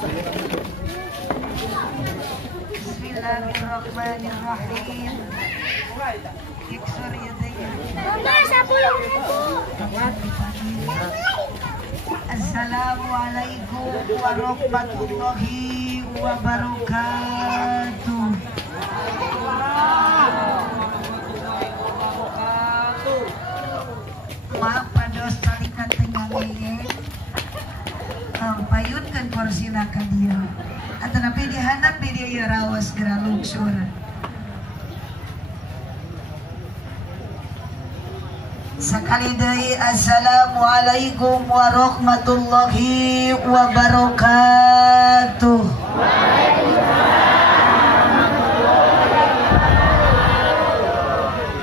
Bismillahirrahmanirrahim. Iksur yadayya. Assalamualaikum warahmatullahi wabarakatuh. Maaf pados talikan tengah ngeye payutkan korsina ka dia atanapi dihanap dia ya rawas gera luksur. Sekali deui assalamualaikum warahmatullahi wabarakatuh.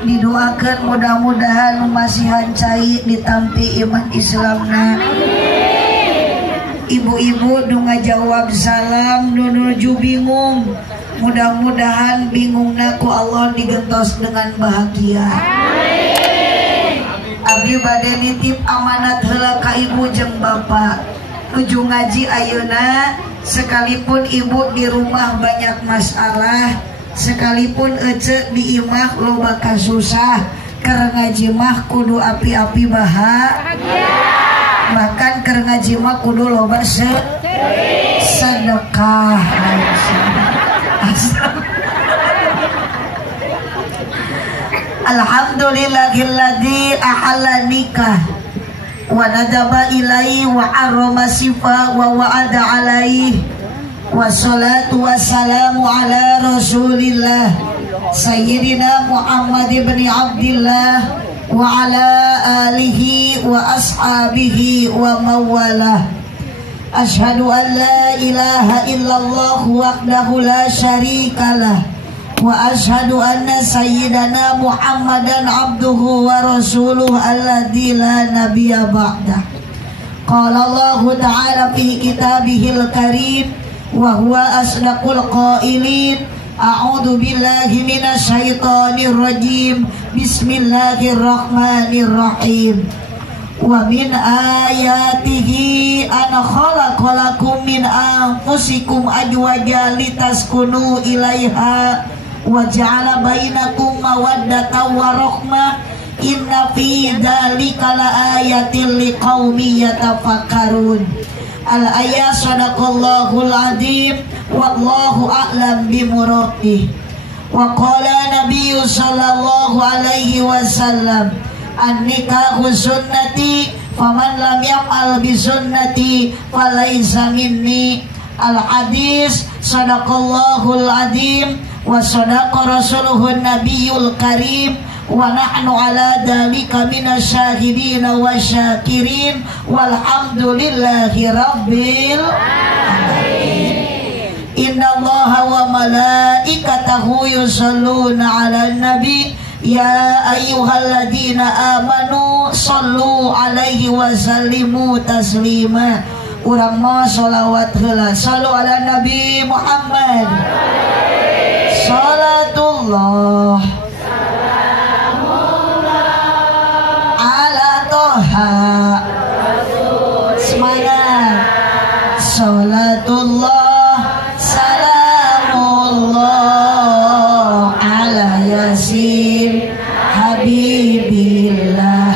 Didoakan mudah-mudahan masihan cai ditampi iman Islamna. Ibu-ibu nu ngajawab salam nu nuju bingung, mudah-mudahan bingungna ku Allah digentos dengan bahagia. Abdi bade nitip amanat heula ka ibu jeung bapak nuju ngaji ayeuna, sekalipun ibu di rumah banyak masalah, sekalipun ece di imah loba kasusah, keur ngaji mah kudu api-api bahagia. Bahkan keur ngaji mah kudu loba sedekah. Alhamdulillahilladzi ahalla nikah wa nadaba ilaihi wa arrama sifa wa wa'ada alaihi wassalatu wassalamu ala rasulillah sayyidina Muhammad ibn Abdillah wa ala alihi wa ashabihi wa mawalah. Ashhadu an la ilaha illallah wahdahu la syarikalah wa ashhadu anna sayyidana Muhammadan abduhu wa rasuluh alladzi la nabiyya ba'dah. Qala Allah ta'ala fi kitabihil karim wa huwa asdaqul qailin. A'udzu billahi minasy syaithanir rajim. Bismillahirrahmanirrahim. Wa min ayatihi an khalaqalakum min anfusikum azwajan litaskunu ilaiha wa ja'ala bainakum mawaddatan wa rahmah. Inna fi dzalika laayatin liqaumin yatafakkarun. Al-ayat sadaqallahul azim wallahu a'lam bimuradih. Wa qala nabiyyu sallallahu alaihi wasallam an-nikahu sunnati faman lam yaf'al bi sunnati falaysa minni. Al-hadis sadaqallahul azim wa sadaqa rasuluhun nabiyyul karim wa nahnu ala dzalika minasyahidin wa syakirin walhamdulillahi rabbil alamin. Innallaha wa malaikatahu yusholluna 'alan nabi ya ayyuhalladzina amanu shallu 'alaihi wa sallimu taslima. Urang mah sholawat heula sallu ala nabi Muhammad. Salatullah ala toha semangat. Salatullah salamullah ala yasin habibillah.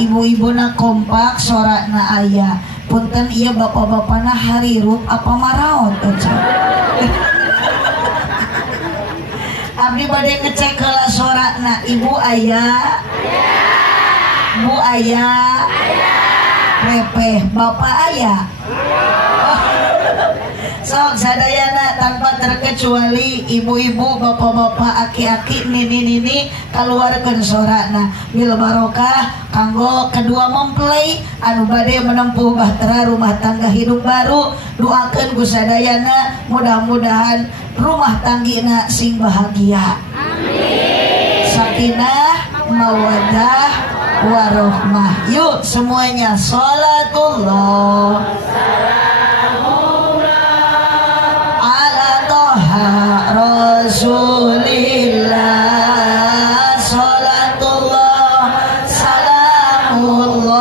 Ibu-ibu na kompak sorakna ayah. Punten iya bapak-bapak na harirut apa maraon abdi bade ngecek heula sorakna. Ibu ayah, bu ayah, repeh bapak ayah. Sok sadayana tanpa terkecuali ibu-ibu, bapak-bapak, aki-aki, nini-nini keluarkan sorakna bil barokah kanggo kedua mempelai anu bade menempuh bahtera rumah tangga hidup baru. Doakeun ku sadayana mudah-mudahan rumah tanggina sing bahagia. Amin. Sakinah mawaddah warohmah. Yuk semuanya sholatullah Rasulillah, salatullah salamullah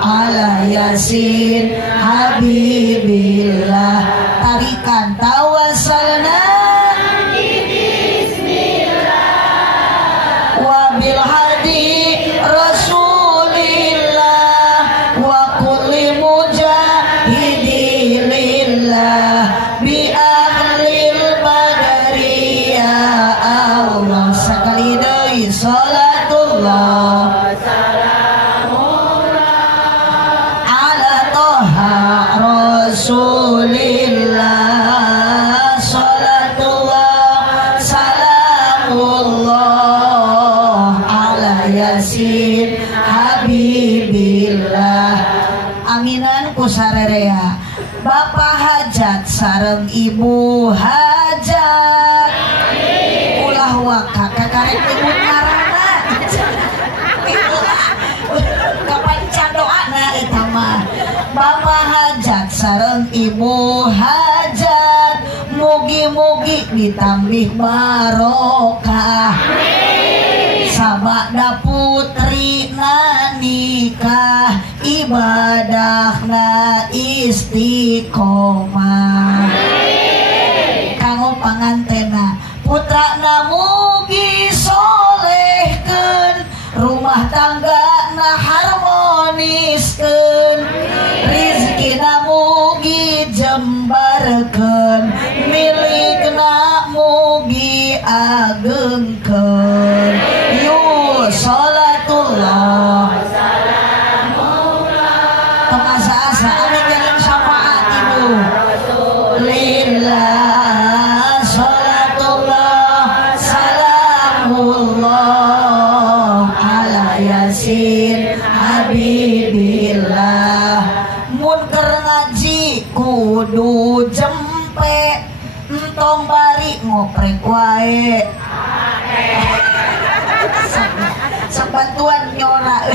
ala yasin habibillah. Habibillah. Aminan ku sarerea. Bapak hajat sareng ibu hajat. Ulah waka kakarek ibu ngarana. Kapancan doana eta mah. Bapak hajat sareng ibu hajat. Mugi-mugi ditambih barokah. Sabada putri nikah ibadahna istiqomah. Kanggo pangantena putrana mugi solehkeun, rumah tanggana harmoniskeun, rizkina mugi jembarkeun, milikna mugi agengkeun. Sholatullah pengasa-asa amin jangan syafaat ibu lillah. Sholatullah salamullah ala yasin habibillah. Mun keur ngaji kudu jempe, entong bari ngoprek wae. Sebantuan nyora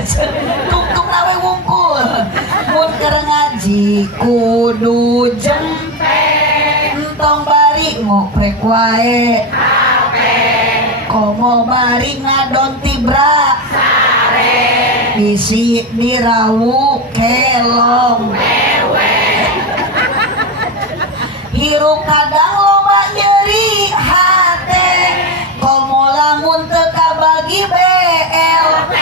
tuk nawe wungkul. Mun keur ngaji kudu jempe, entong bari ngoprek wae. Komo bari ngadon tibra bisi dirawu kelong hirup kadang loba nyeri hate. Komo lamun teu kabagi BLT.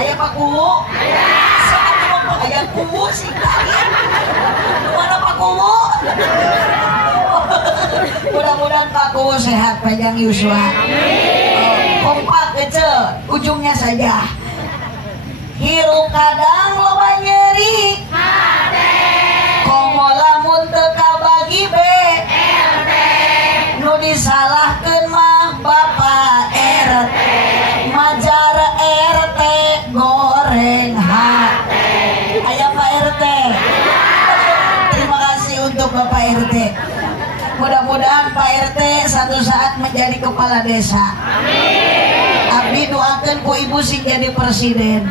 Aya Pak Kuwu? Aya Kuwu sih. Mana Pak Kuwu? Mudah-mudahan Pak Kuwu sehat panjang yuswa. Kompak kece, ujungnya saja. Hirup kadang loba nyeri komo lamun teu kabagi BLT. Nu disalahkeun mah Bapak RT, majar RT goreng hate. Aya Pak RT. Terima kasih untuk Bapak RT. Mudah-mudahan Pak RT satu saat menjadi kepala desa. Abdi doakeun ku ibu sing jadi presiden.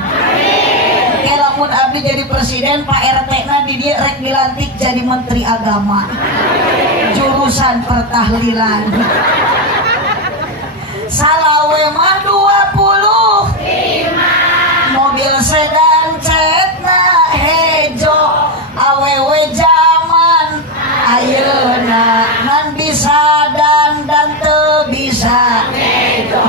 Oke, lamun abdi jadi presiden, Pak RT na di dieu rek dilantik jadi menteri agama. Jurusan pertahlilan. Salawe mah 25. Mobil sedan cetna hejo. Awewe zaman ayeuna nan bisa dan teu bisa hejo.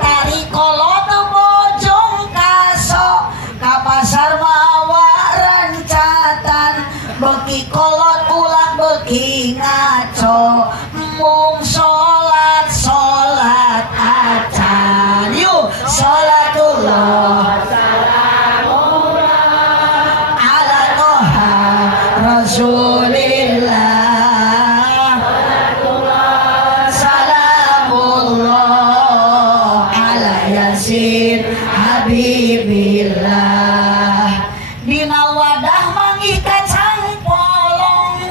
Tari kolot bojong kaso ka pasar mawa rancatan. Beki kolot ulah beki ngaco, mung sholat acan. Yuk sholatullah ala toha rasulillah. Salamullah ala yasin habibillah. Dina wadah mangi kacang polong,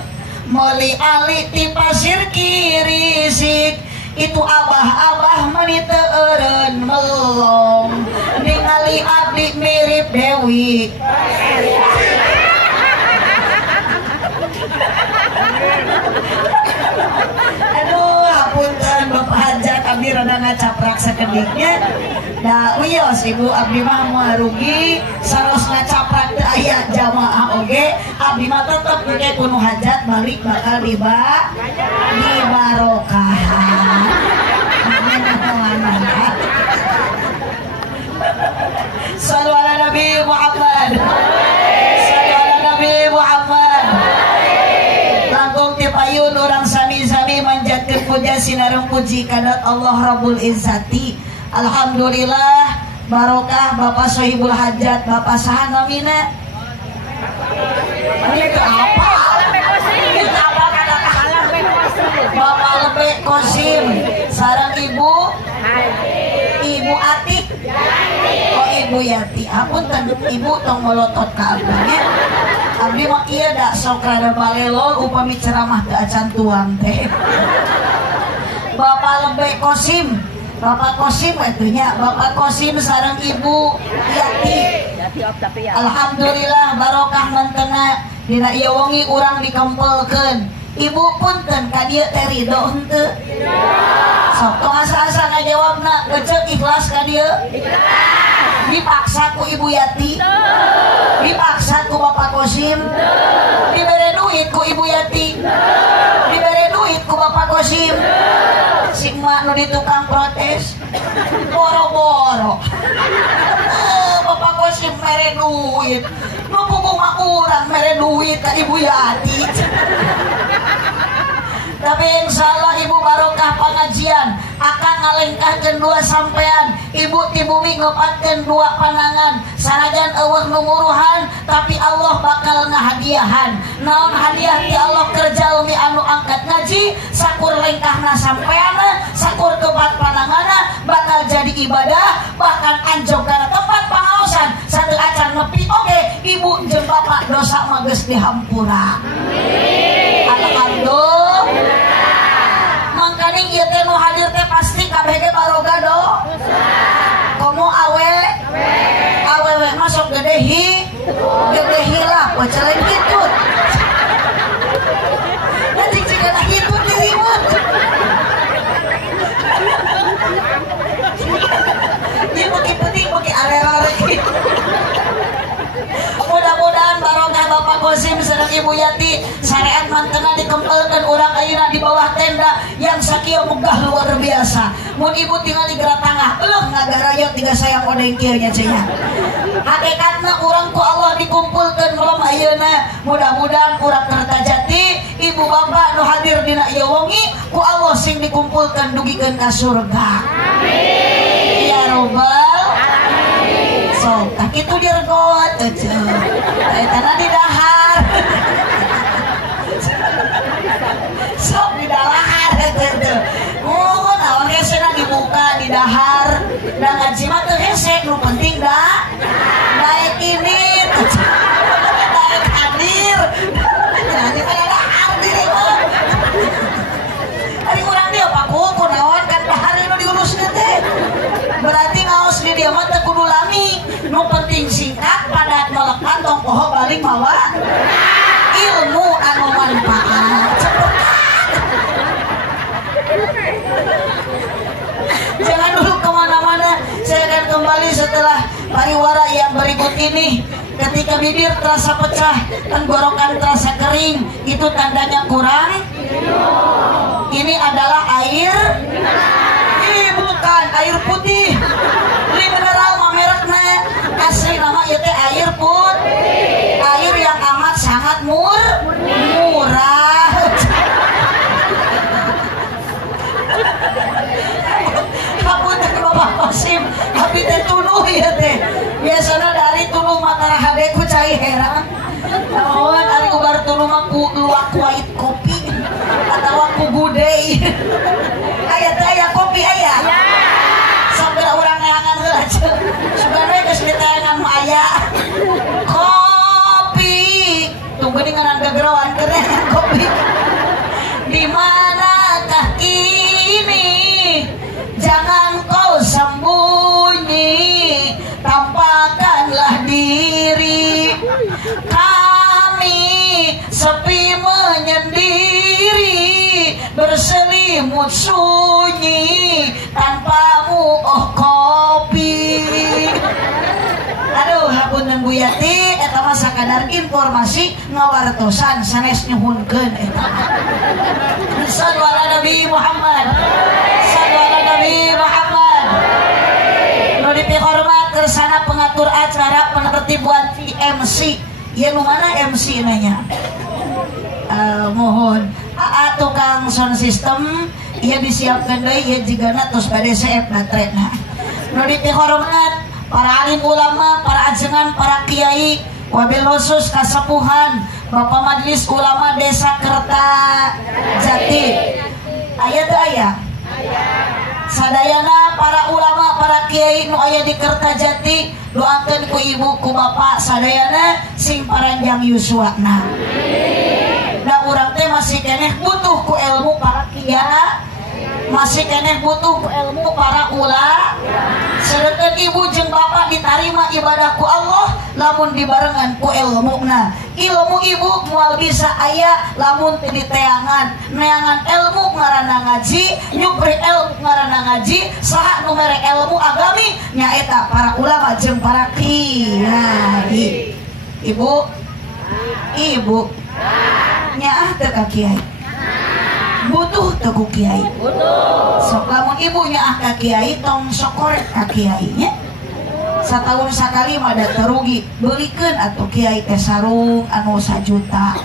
meuli ali ti pasir kirisik. Itu abah-abah meuni teu eureun melong, ningali abdi mirip Dewi. Aduh, hapunten Bapak Hajat, abdi rada ngacaprak sakediknya. Da wios ibu abdi mah moal rugi saros ngacaprak teu aya jamaah oge. Abdi mah tetep ge kudu hajat balik bakal dibarokahan. Sallu ala Nabi Muhammad. Sallu ala Nabi Muhammad. Langkung ti payun urang sami-sami manjatkeun puja sinareng puji kadat Allah Rabbul Izzati. Alhamdulillah barokah Bapak Sohibul Hajat. Bapak saha namina? Itu apa? Itu apa kata Bapak Lebek Kosim sareng Ibu Oh Ibu Yati, apunten Ibu tong melotot ka abdi nya. Abdi mah kieu da sok rada balelol upami ceramah teu acan tuang teh. Bapak Lebay Kosim, Bapak Kosim atunya, Bapak Kosim sareng Ibu Yati. Alhamdulillah barokah mantena dina ieu wengi urang dikempelkeun. Ibu punten ka dieu teh ridho henteu? Sok tong asa-asa ngajawabna, eceu ikhlas ka dieu? Dipaksa ku Ibu Yati? Dipaksa ku Bapak Kosim? Dibere duit ku Ibu Yati? Dibere duit ku Bapak Kosim? Si emak nu di tukang protes boro-boro. Bapak Kosim mere duit, nu pupuk mah urang mere duit ka Ibu Yati. Tapi insyaallah Ibu barokah pengajian akan ngalengkahkeun dua sampean. Ibu ti bumi ngepatkeun dua panangan sanajan eueuh nu nguruhan tapi Allah bakal ngahadiahan. Naon hadiah ti Allah kerja umi anu angkat ngaji sakur lengkahna sampeana sakur kepat pananganna bakal jadi ibadah bahkan anjog kana tempat pangaosan satu acan nepi oge Ibu jeung Bapak dosa mah geus dihampura. Alhamdulillah. Mangkaning ieu teh nu hadir teh pasti kabeh ge baroga do. Komo awewe masuk gede hilang pacaran gitu. Nanti jika nak itu dirimut. Ini penting bagi arek-arek. Mudah-mudahan barokah Bapak Kosim sareng Ibu Yati sareat mantena dikempelkeun urang ayeuna di bawah tenda yang sakieu megah luar biasa. Mun Ibu tinggal di gerak tengah, eueuh ngagarayo tiga sayang odeng kieu nya cenah. Hakikatna urang ku Allah dikumpulkeun malam ayeuna. Mudah-mudahan urang Kertajati, Ibu Bapak nu hadir dina ieu wengi ku Allah sing dikumpulkeun dugikeun ka surga. Amin. Ya Rabbal alamin. So, tak kitu diregot eueuh. Eta di dahar. Sok di dahar eueuh. Oh, naon hesena dibuka di dahar. Da ngaji mah teu hese, nu penting da daek ini. Daek hadir. Jadi pada dahar diri mah. Ari urang dia paku kunaon kan dahar nu diuruskeun teh. Berarti ngaos di dia mah teu kudu lami. Nu penting singkat padat melekat tong poho balik mawa ilmu anu manfaat. Jangan dulu kemana-mana. Saya akan kembali setelah pariwara yang berikut ini. Ketika bibir terasa pecah, tenggorokan terasa kering, itu tandanya kurang. Ini adalah air. Ini bukan air putih. Ini mineral merekna asli nama itu air putih. Air yang amat sangat murah. Bapak Kosim, tapi teh tunuh ya teh. Biasana dari tunuh matara hade ku cai heran. Naon ari ubar tunuh mah ku luak white kopi atawa ku gudei. Aya teh aya kopi aya. Sambil urang neangan heula ceuk. Sugana geus diteangan mah aya. Kopi. Tunggu dengan gagerawan keren kopi. Di manakah kini? Jangan kau sembunyi, tampakkanlah diri. Kami sepi menyendiri, berselimut sunyi, tanpamu oh kopi. Aduh, hapunten Bu Yati, eta mah sakadar informasi ngawartosan sanes nyuhunkeun eta. Sallu ala Nabi Muhammad. Sallu ala Nabi Muhammad. Nu dipihormat kersana pengatur acara penertiban MC. Ieu nu mana MC nanya? Mohon tukang sound system ieu disiapkeun deui ieu jigana tos bade CF baterena. Nu dipihormat para alim ulama, para ajengan, para kiai, wabil khusus kasepuhan Bapak Majelis Ulama Desa Kertajati. Aya teu aya? Sadayana para ulama, para kiai, lagi nu aya di Kertajati doakeun ku ibu ku bapak sadayana sing paranjang yuswana. Da urang teh masih keneh butuh ku ilmu para kiai, masih keneh butuh ku ilmu para ulama. Sedangkan ibu jeung bapak ditarima ibadah ku Allah lamun dibarengan ku ilmuna. Ilmu ibu moal bisa aya lamun teu diteangan. Neangan ilmu ngaranna ngaji, nyupri ilmu ngaranna ngaji, saha nu mere ilmu agami nyaeta para ulama jeung para kiai. Ibu nyaah teu ka kiai. Butuh teu ku kiai. Sok lamun ibu nyaah ka kiai tong sokorek ka kiai nya. Satahun sakali mah da terugi beulikeun atuh kiai teh sarung anu 1 juta.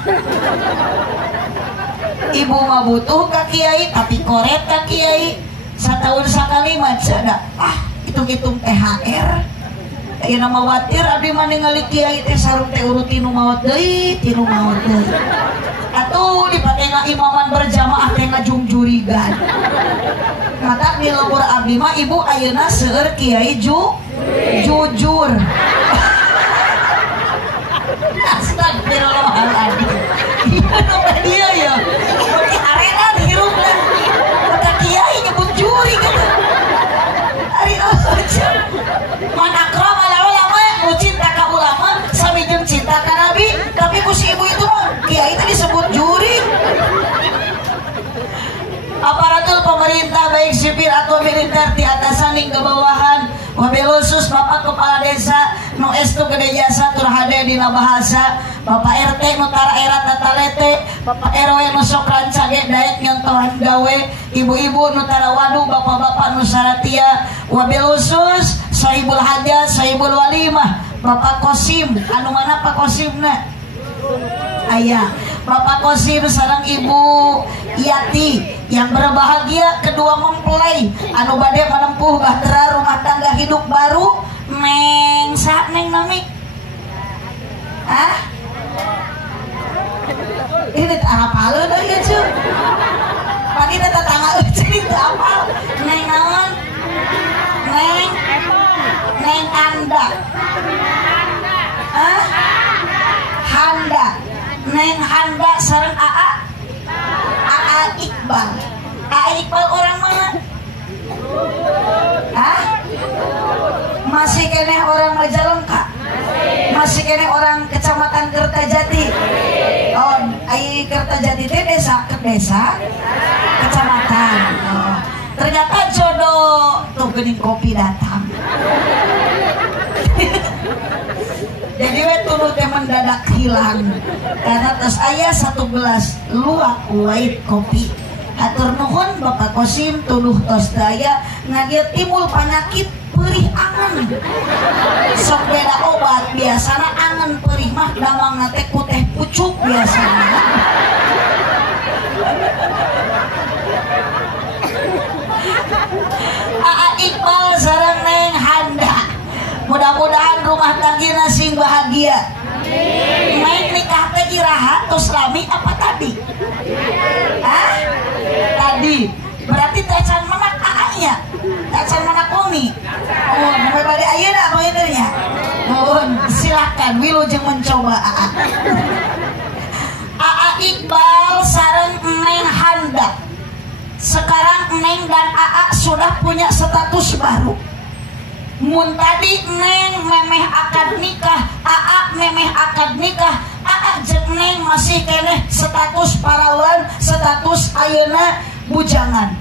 Ibu mah butuh ka kiai tapi koret ka kiai. Satahun sakali mah cenah hitung-hitung THR. Ayeuna mah watir abdi mah ningali kiai teh sarung teh uruti nu maot deui, tinu maot deui. Atuh dipake ngaimaman berjamaah teh ngajungjurigan. Mata di lembur abdi mah ibu ayeuna seueur kiai jujur. Astagfirullahaladzim. Dia ya. Bagi arenan hirupna. Kata kiai nyebut juri gitu. Ari aja. Mana krama lama mu cinta ka ulama sami jeung cinta ka nabi, tapi ku si ibu itu mah kiai teh disebut juri. Aparatur pemerintah baik sipil atau militer di atasan hingga bawahan, wabil khusus Bapak Kepala Desa nu estu gede jasa tur hade dina bahasa, Bapak RT nu tara era tatalete, Bapak RW nu sok rancage daek nyontohan gawe, ibu-ibu nu tara wadu, bapak-bapak nu saratia, wabil khusus Sohibul Hajat, Sohibul Walimah, Bapak Kosim, anu mana Pak Kosimna? Ayah, Bapak Kosim sareng Ibu Yati yang berbahagia kedua mempelai anu bade menempuh bahtera rumah tangga hidup baru. Neng sa neng nami ini apal deui ya cu pagi teh tetangga euceun teu apal neng naon neng Anda Handa neng Handa sareng AA Iqbal. Iqbal orang mana? Masih keneh orang Majalengka. Masih keneh orang Kecamatan Kertajati. Oh, ai Kertajati teh desa ke desa, kecamatan. Oh, ternyata jodoh tuh geuning kopi datang. Jadi we tuluy teh mendadak hilang karena tos aya 1 gelas luwak white kopi. Hatur nuhun Bapak Kosim tuluh tos daya ngadia timbul penyakit perih angen. Sok beda obat biasana angen perih mah damangna teh ku teh pucuk biasana. AA Iqbal sareng Neng Handa. Mudah-mudahan rumah tanggina sing bahagia. Main nikah teh iraha tos lami apa tadi? Tadi. Berarti tacan menak AA-nya. Tacan menak Umi. Oh, sampai bade ayeuna pointernya. Mohon silakan wilujeng mencoba AA. AA Iqbal sareng Neng Handa. Sekarang Neng dan AA sudah punya status baru. Mun tadi Neng memeh akad nikah, AA memeh akad nikah, AA jeung Neng masih keneh status parawan, status ayeuna bujangan.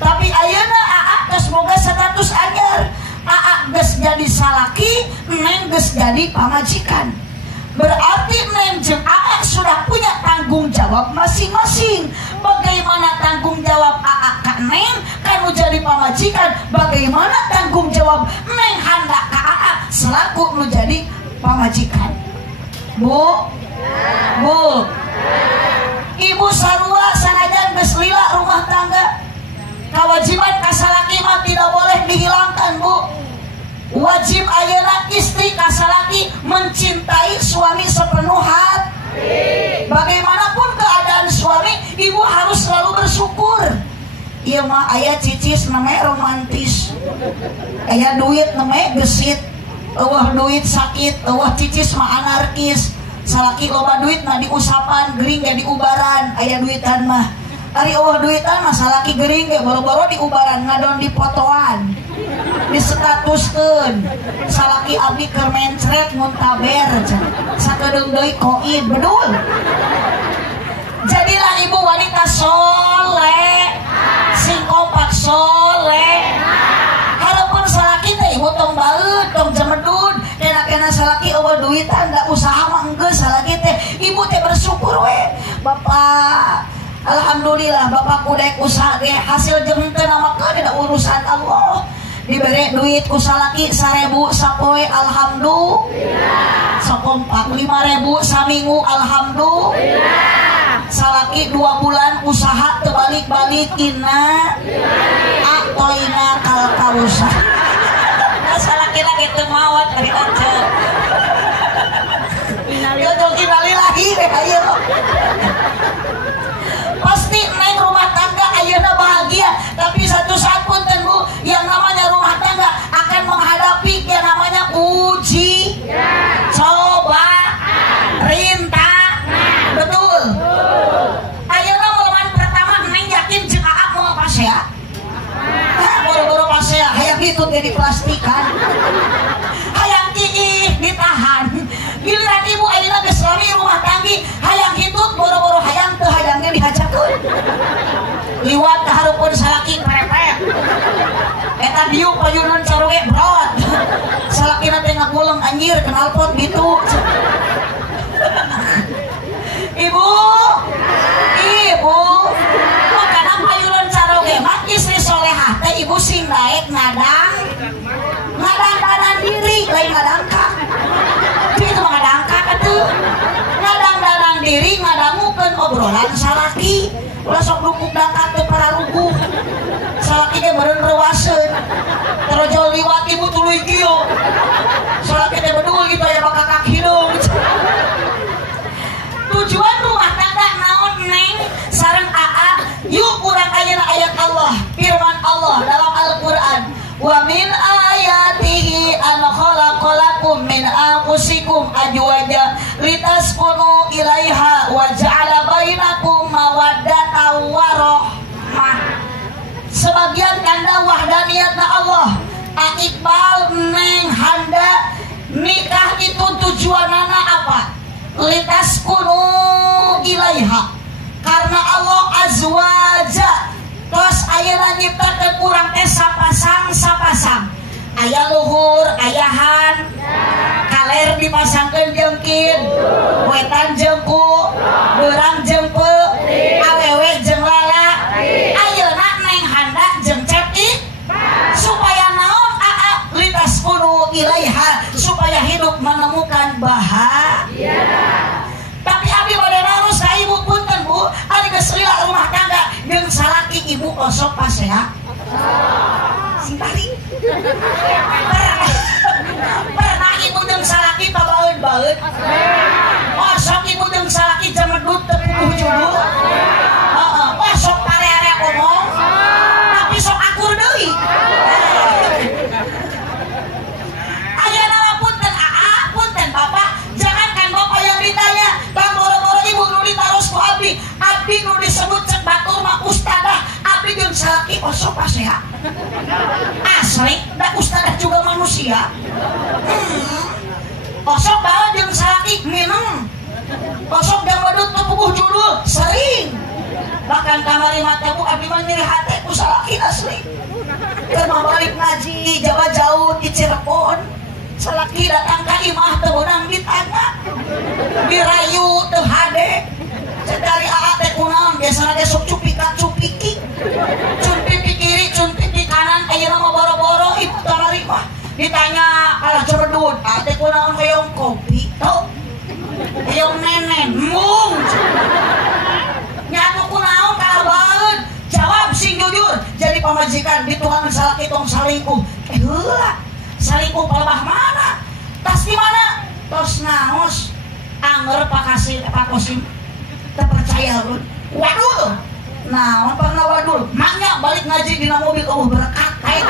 Tapi ayeuna AA geus boga status anyar. AA geus jadi salaki, Neng geus jadi pamajikan. Berarti Neng jeung AA sudah punya tanggung jawab masing-masing. Bagaimana tanggung jawab AA ka Neng kanu jadi pamajikan, bagaimana tanggung jawab Neng Handa ka AA selaku nu jadi pamajikan. Bu, Ibu sarua sanajan geus lila rumah tangga, kewajiban kasalaki mah tidak boleh dihilangkan, Bu. Wajib ayeuna istri kasalaki mencintai suami sepenuh hati. Bagaimanapun keadaan suami, ibu harus selalu bersyukur. Iya mah aya cicis namanya romantis, aya duit namanya gesit, eueuh duit sakit, eueuh cicis mah anarkis. Salaki loba duit mah diusapan, gering ge diubaran, aya duitan mah. Ari eueuh duitan mah salaki gering ge boro-boro diubaran, ngadon dipotoan, disetatuskeun. Salaki abdi keur mencret muntaber, sakedeung deui koin, bedul. Jadilah ibu wanita soleh, sing kompak soleh. Harapan salaki teh ibu tong baeut, tong jemedun, kena salaki eueuh duitan da usaha mah enggeus salaki teh. Ibu teh bersyukur we. Bapak, alhamdulillah bapak kudek usaha ge hasil jeung teu namakeun da urusan Allah. Diberi duit ku salaki 1.000 sapoe alhamdulillah. Sakompak 5.000 saminggu alhamdulillah. Salaki 2 bulan usaha terbalik-balikinna atoina kal kausa. Salaki lagi teu maot dari aja. Yo jong innalillahi deh ayo. Pasti neng rumah tangga ayeuna bahagia, tapi satu saat punten Bu, yang namanya rumah tangga akan menghadapi yang namanya uji, coba, rintangan. Betul. Ayeuna mulai pertama neng yakin jeung Aak mau pasea. Boro-boro pasea hayang hitut jadi plastikan. Hayang kiih ditahan. Giliran ibu ayeuna geus lami rumah tanggi hayang hitut boro-boro hayang teu hayangnya dihajakeun. Liwat ka hareupeun salaki perepet. Eta diu payunan caroge brot. Salakina teh ngagulung anjir knalpot gitu. Ibu, makana payunan caroge mah istri solehah teh ibu sing daek ngadang danan diri lain ngadangka. Itu mah ngadangka atuh. Ngadang diri ngadangukeun obrolan salaki. Ulah sok lupuk dangkat teu para lugu. Salaki ge meureun reuaseun. Terojol liwat ibu tuluy kieu. Salaki teh bedul gitu aya bakakak hidung. Tujuan rumah tangga naon neng sareng Aa? Yuk urang ayeuna ayat Allah, firman Allah dalam Al-Qur'an. Wa min ayatihi an khalaqalakum min anfusikum azwaja litaskunu ilaiha wa ja'ala bainakum mawaddatan wa rahmah. Sebagian kanda wahdaniyatna Allah. Iqbal neng handa nikah itu tujuanana apa? Litaskunu ilaiha, karena Allah azwaja tos ayeuna nyiptakeun urang teh sapasang aya luhur ayahan kaler dipasangkeun jengkin wetan jengku beurang jengpe awewe jeung lala. Ayeuna neng handa jeung cepik supaya naon litaskunu ilaiha, supaya hidup menemukan bahagia. Tapi abi bade narus ka ibu punten Bu, ari geus lila rumah tangga jeung salaki ibu osok pasea. Sintari. Pernah ibu jeung salaki pabaeud-baeud. Osok ibu jeung salaki jamedut teu puguh judul. Heeh, osok pare-are omong. Tapi sok akur deui. Ayeuna punten Aa, punten Bapak, jangankan Bapak yang ditanya, bang boro-boro ibu nu ditaros ku abdi nu disebut cek batur mah ustadah, abdi jeung salaki osok pasea. Asli, da ustadah juga manusia. Osok bae jeung salaki minum. Osok jamedut teu puguh judul sering. Bahkan kamari mah teh Bu abdi mah nyeri hate ku salaki asli. Keur balik ngaji Jawa jauh di Cirebon. Salaki datang ka imah teu beunang ditanya. Dirayu teu hade. Dari Aa teh kunaon biasana ge sok cupika-cupiki. Cun pipi kiri, cun pipi kanan, ayeuna mah boro-boro ibu kamari mah. Ditanya kalah ceredut, Aa teh kunaon hoyong kopi tau. Hoyong nenen, mung. Nyatu kunaon kalah baeud. Jawab sing jujur. Jadi pamajikan di tukang salaki tong salingkuh. Heula. Salingkuh palebah mana? Tas di mana? Tos naos. Anger Pak Kosim. Terpercaya lu. Waduh. Nah, pernah wadul, maknya balik ngaji di mobil berkat kayak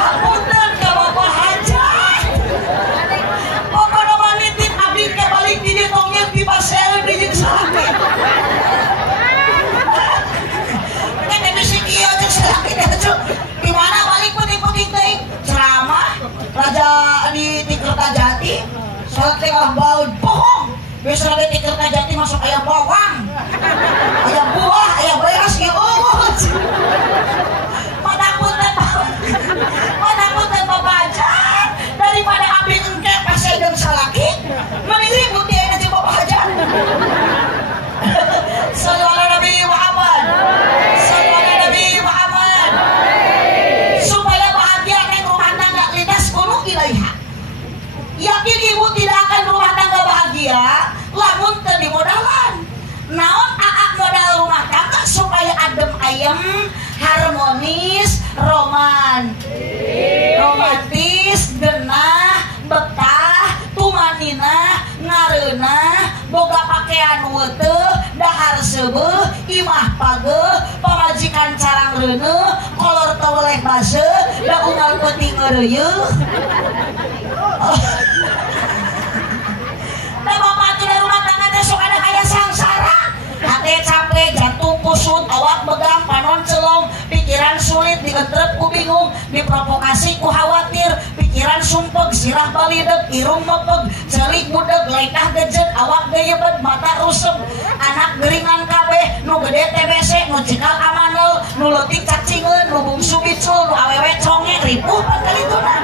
Apunten ka Bapak Hajat. Pokoknya manitip abdi ke balik di ditongnya di pasel di sakit. Kita bisa kieu jeung sakit aja. Di mana balik penting teh ceramah raja di Kertajati. Saat tengah baut bohong. Biasa di Kertajati masuk ayam bawang. Ayam buah, ayam beras ya Manapunten Bapak Hajat daripada abdi engke pasel jeung salaki mending ribut dia aja Bapak Hajat. Sallallahu alaihi Nabi Muhammad. Sallallahu alaihi Nabi Muhammad. Supaya bahagia neng rumah tangga lidas kudu ilaiha. Yakin ibu tidak akan rumah tangga bahagia lamun teu dimodalan. Naon aak modal rumah tangga supaya adem ayem, harmonis, romantis, genah, betah, tumanina, ngareunah, boga pakaian weuteuh, dahar seubeuh, imah pageuh, pamajikan carang reuneuh, kolor teu leh baseuh, da unggal peuting ngeureuyeuh. Da bapak teh rumah tangga teh sok ada kaya sangsara. Hate capek, jantung kusut, awak begang, panon celong, pikiran sulit, digentrep ku bingung, diprovokasi ku khawatir, pikiran sumpeg, sirah balideg, irung mepeg, celik mudeg, lekah gejet, awak geyebet, mata rusem, anak geringan kabeh, nu gede TBC, nu cikal amanel, nu leutik cacingeun, nu bungsu bicul, nu awewe conge, ripuh pan kalituna.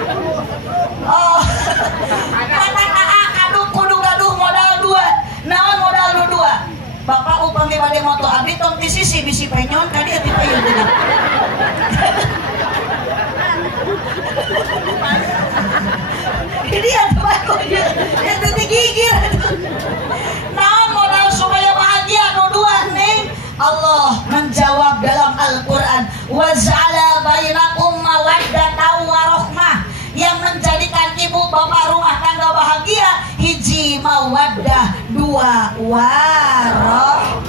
Oh, kata aa kadung kudu gaduh modal dua. Naon modal nu dua? Bapak upami bade moto abdi tong di sisi bisi penyon ka dieu ti payun deui. Ini ada bakunya, itu digigir. Naon modal supaya bahagia nu dua ning? Allah menjawab dalam Al-Qur'an, wa ja'ala bainakum mawaddatan wa rahmah. Yang menjadikan ibu bapak rumah tangga bahagia, hiji mawaddah, dua waroh.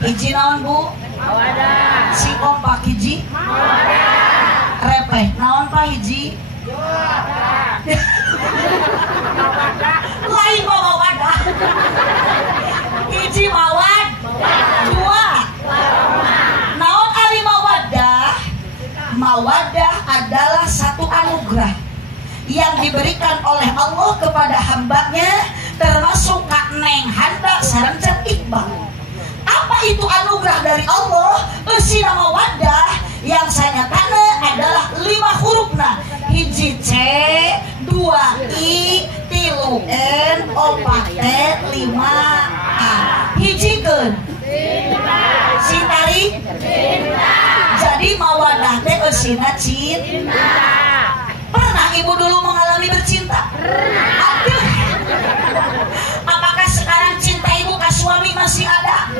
Hiji naon Bu? Mawaddah. Si kompak hiji? Mawaddah. Repeh naon Pak hiji? Mawaddah. Lain mawaddah. Hiji mawad, dua naon ari mawaddah? Mawaddah adalah satu anugerah yang diberikan oleh Allah kepada hambanya, termasuk Kak Neng Handa sareng Cak Iqbal. Apa itu anugerah dari Allah? Eusi mawaddah yang saya nyatana adalah 5 hurufna. Hiji C, 2 I, 3 N, 4 T, 5 A. Hijikeun cinta. Sintari? Cinta. Jadi mawaddah teh eusina cinta. Pernah ibu dulu mengalami bercinta? Aduh. Apakah sekarang cinta ibu ke suami masih ada?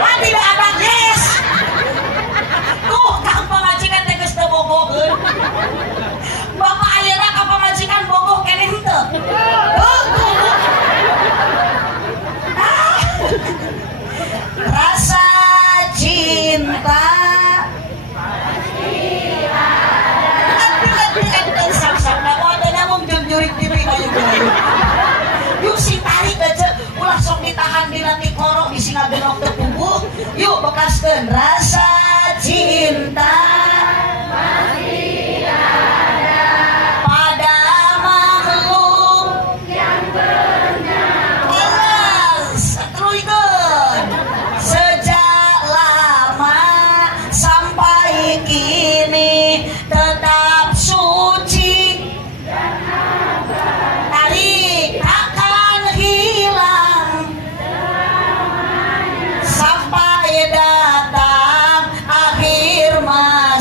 Ah, tidak ada, yes. Tuh, kang pamajikan teh geus teu bogoheun. Bapak ayeuna ka pamajikan bogoh keneh henteu? Rasa cinta yuk si tarik aja ulah sok ditahan di nanti korok di singa genok terpunggu. Yuk bekaskeun rasa cinta masih ada pada makhluk yang bernyawa. Teruskeun sejak lama sampai kini tetap suci dan tarik akan hilang sampai datang akhir masa.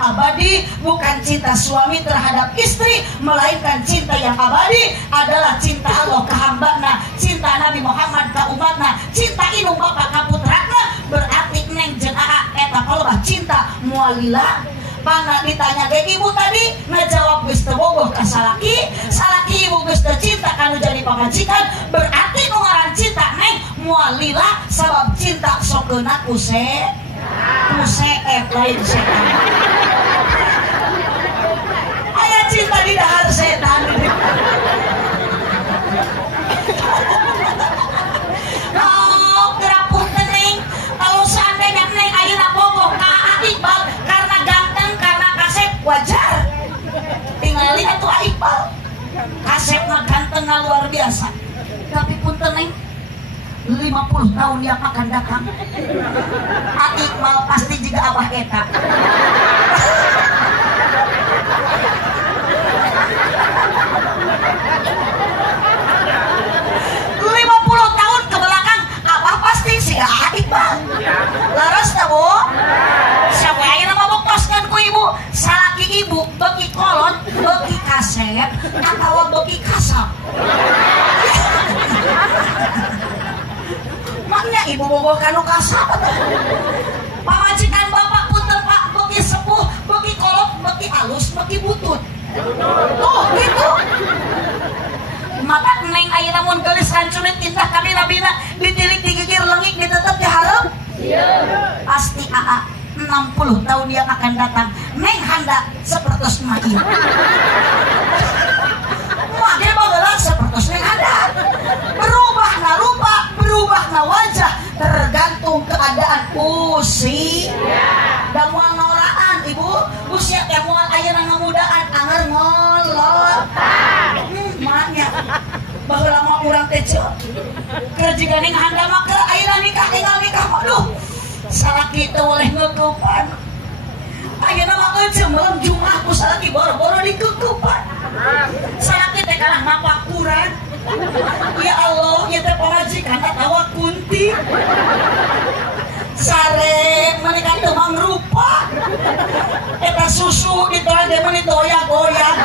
abadi, bukan cinta suami terhadap istri, melainkan cinta yang abadi adalah cinta Allah ke hambana, cinta Nabi Muhammad ke umatna, cinta indung bapak ka putrana. Berarti neng jeung aa eta kalebah cinta mualila. Mana ditanya ke ibu tadi ngejawab geus teu bogoh ka salaki, salaki ibu geus teu cinta kanu jadi pamajikan, berarti nu ngaran cinta neng mualila sabab cinta sokeuna kuse lain setan. Aya cinta di dahar setan. Oh, gerapun neng kalau seandainya neng ayeuna bogoh ka Iqbal karena ganteng, karena kasep wajar. Tingali atuh Iqbal. Kasep mah ganteng luar biasa. Tapi punten neng 50 tahun yang akan datang Iqbal pasti juga abah eta. 50 tahun ke belakang abah pasti si Iqbal. Laras tak bu? Siapa yang nama bokoskan ku ibu? Salaki ibu beki kolot, beki kasep, atau beki kasap. Maknya ibu boboh kanu kasap. Pamajikan bapak punten pak beki sepuh, beki kolot, beki alus, beki butut. Tuh gitu. Mata neng ayeuna mun geulis rancunet tintah kami nabina ditilik digigir lengik ditetep dihareup. Pasti aa 60 tahun yang akan datang neng handa sepertos emak ieu. Emak ge bageula sepertos neng handa. Berubah na rupa, berubah na wajah, tergantung keadaan usia. Da moal ngoraan ibu, usia teh moal ayeuna ngamudaan anger ngolot. Maknya baheula mah urang teh keur jiga ning handa mah keur ayeuna nikah tinggal nikah aduh salaki teu oleh ngeukupan. Ayeuna mah euceum malam Jumat ku salaki boro-boro dikeukupan. Salaki teh kalah mapakuran. Ya Allah, ieu teh pamajikan atawa kunti. Sare menikah teu mangrupa. Eta susu ditolak dia meuni goyang-goyang.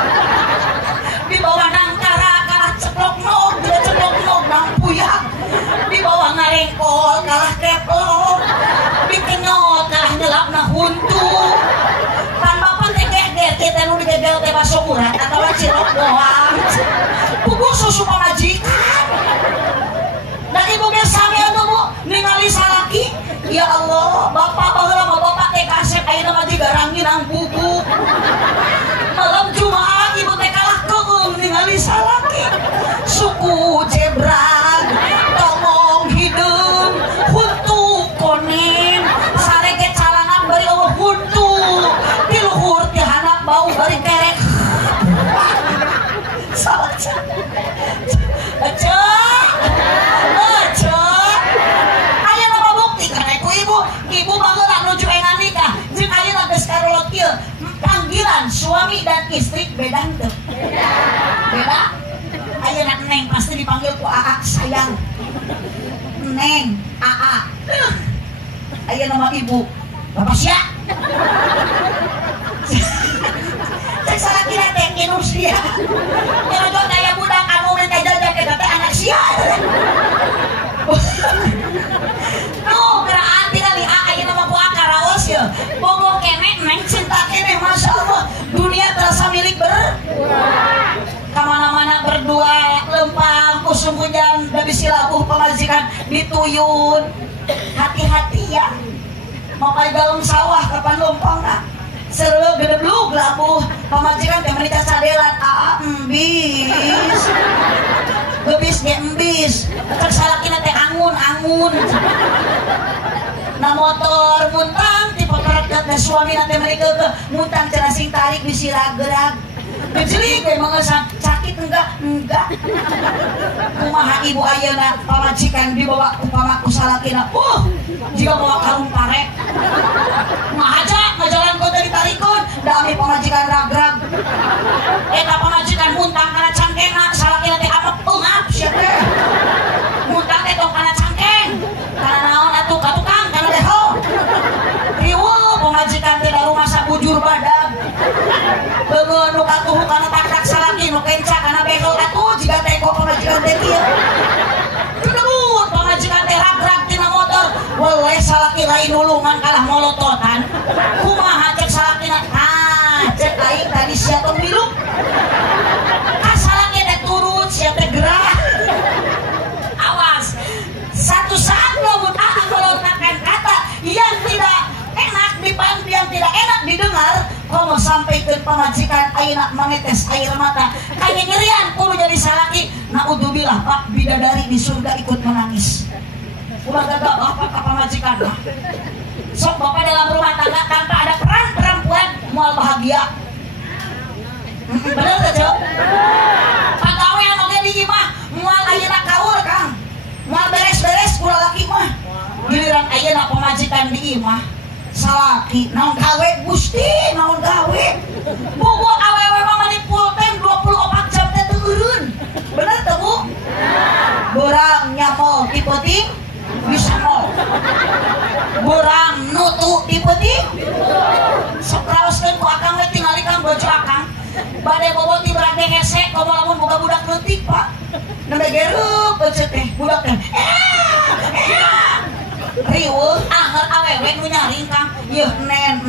Di bawah nangkara kalah ceplok nog, tidak ceplok nog nang puyak. Di bawah ngarengkol kalah keplok. Di kenyot kalah gelap na huntu. Pan bapak teh geger kita nu digegel teh baso urat atawa cilok doang. Pupuk susu pamajikan. Dan ibu ge sami atuh bu ningali salaki. Ya Allah, bapak baheula mah bapak teh kasep ayeuna mah jiga ranginang buku. Malam Jumat ibu teh kalah keung ningali salaki. Suku jebrag, tongong hidung, huntu konin, sarege calangan bari eueuh huntu. Di luhur ti handap bau bari kerek. Salah cek. Ibu bageula nuju engan nikah jeung ayeuna geus karolot kieu panggilan suami dan istri beda henteu? Beda. Ayeuna neng pasti dipanggil ku aa sayang. Neng, aa. Ayeuna mah ibu. Bapak sia. Cek salakina teh kinu sia. Jojo daya budak anu minta jajan ke teh anak sia. Tuh, geraan tinggal di ayeuna mah ku akaraos ye. Bogoh kene neng cinta kene Masya Allah. Dunia terasa milik kamana-mana berdua lempang kusum hujan da bisi labuh pamajikan dituyun. Hati-hati ya. Mau ka galung sawah kapan lempangna. Sereuleuh gedeblug labuh pamajikan teh menikah cadelan aa embis. Gebis ge embis. Cek salakina teh angun-angun. Na motor muntang tipe kerekat na suami nanti mereka ke muntang cenah sing tarik bisi ragerag. Kejeli ge mengesan sakit enggak. Kumaha ibu ayeuna pamajikan dibawa ku pamaku salakina. Jika bawa karung pare. Ngaja ngajalan kau dari tarikun da ami pamajikan ragrag. Eta pamajikan muntang kana cangkengna salakina teh apa peungap sia teh. Muntang teh tong kana cangkeng. Kana naon atuh ka tukang kana deho. Riweuh pamajikan teh da rumah sabujur badan. nu kenca kana bekel atuh jiga teko pamajikan teh kieu. Kedebut pamajikan teh rag-rag tina motor. Wewe salaki lain nulungan kalah molototan. Kumaha cek salakina? Cek aing tadi sia tong milu. Salaki teh turun sia teh gerah. Awas. Satu saat lamun akan melontarkan kata yang tidak enak dipandang, yang tidak enak didengar, komo sampai ke pamajikan ayeuna mengetes air mata. Kayak nyerian kudu jadi salaki. Naudzubillah pak bidadari di surga ikut menangis. Ulah gagah bapak ke pamajikan mah. Sok bapak dalam rumah tangga tanpa ada peran perempuan moal bahagia. Bener tuh? Pagawean oge di imah moal ayeuna kaur Kang. Moal beres-beres kula laki mah. Giliran ayeuna pamajikan di imah salaki naon gawe Gusti naon gawe. Bogo awewe mah manipulten 24 jam teh teu eureun. Bener teu Bu? Borang nyamol ti peuting bisa mol. Borang nutu ti peuting. Sok raoskeun ku akang we tingali Kang bojo akang. Bade bobot ti berage hese komo lamun boga budak leutik Pak. Nembe gereup beut teh budak teh. Riweuh anger awewe nu nyaring Kang. Yeuh nen.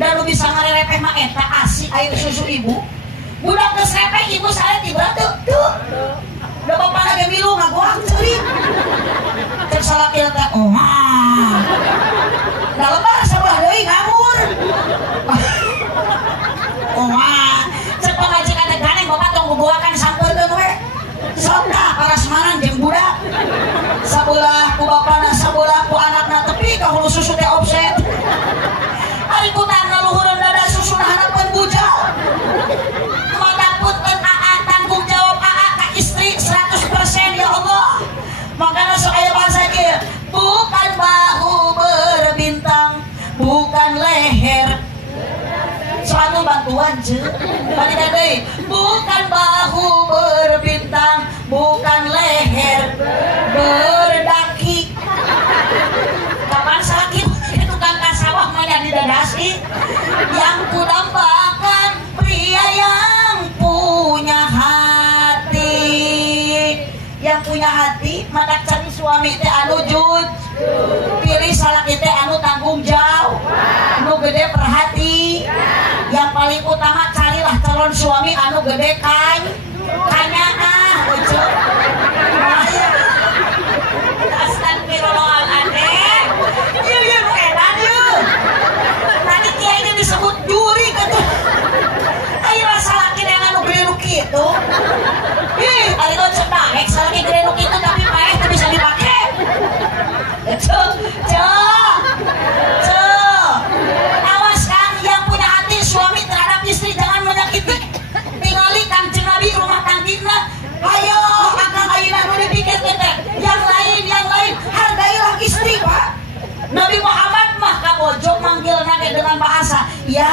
Dan nu bisa ngarerepeh mah eta asi air susu ibu. Budak geus repeh ibu sare ti berat teu. Da bapak lagi milu ngagoak ceurik. Cek salaki teh oh. Da lebar sabelah deui ngamur. Oh, cek pamajikan teh ganeng bapak tong gogoakan sampeurkeun we. Sok tah parasmanan jeung budak. Sabelah ku bapana, sabelah ku anakna tepi ka hulu susu teh offset. Ari kutangna luhureun dada susuna hanapeun bujal. Mata punten AA tanggung jawab AA ka istri 100% ya Allah. Makana sok aya bahasa kieu, bukan bahu berbintang, bukan leher suatu bantuan je. Tadi tadi bukan bahu berbintang, bukan leher berdaki. Kapan sakit tukang kasawah maya di dadasi. Yang kudambakan pria yang punya hati. Yang punya hati madak cari suami teh anu jujur. Pilih salaki teh anu tanggung jawab, anu gede perhati. Yang paling utama carilah calon suami anu gede kanya lucu. Astagfirullahaladzim. Ieu nu edan ieu. Tadi kiainya disebut juri gitu. Ayeuna salaki yang anu gede nu kitu. Ih, ari teh cedak salaki gede nu kitu tapi paeh teu bisa dipake. Awas Kang, yang punya hati suami terhadap istri jangan menyakiti. Tingali Kanjeng Nabi rumah tanggina. Ayo akang ayeuna nu dipikir teh. Yang lain hargailah istri Pak. Nabi Muhammad mah ka bojo manggilna ge dengan bahasa ya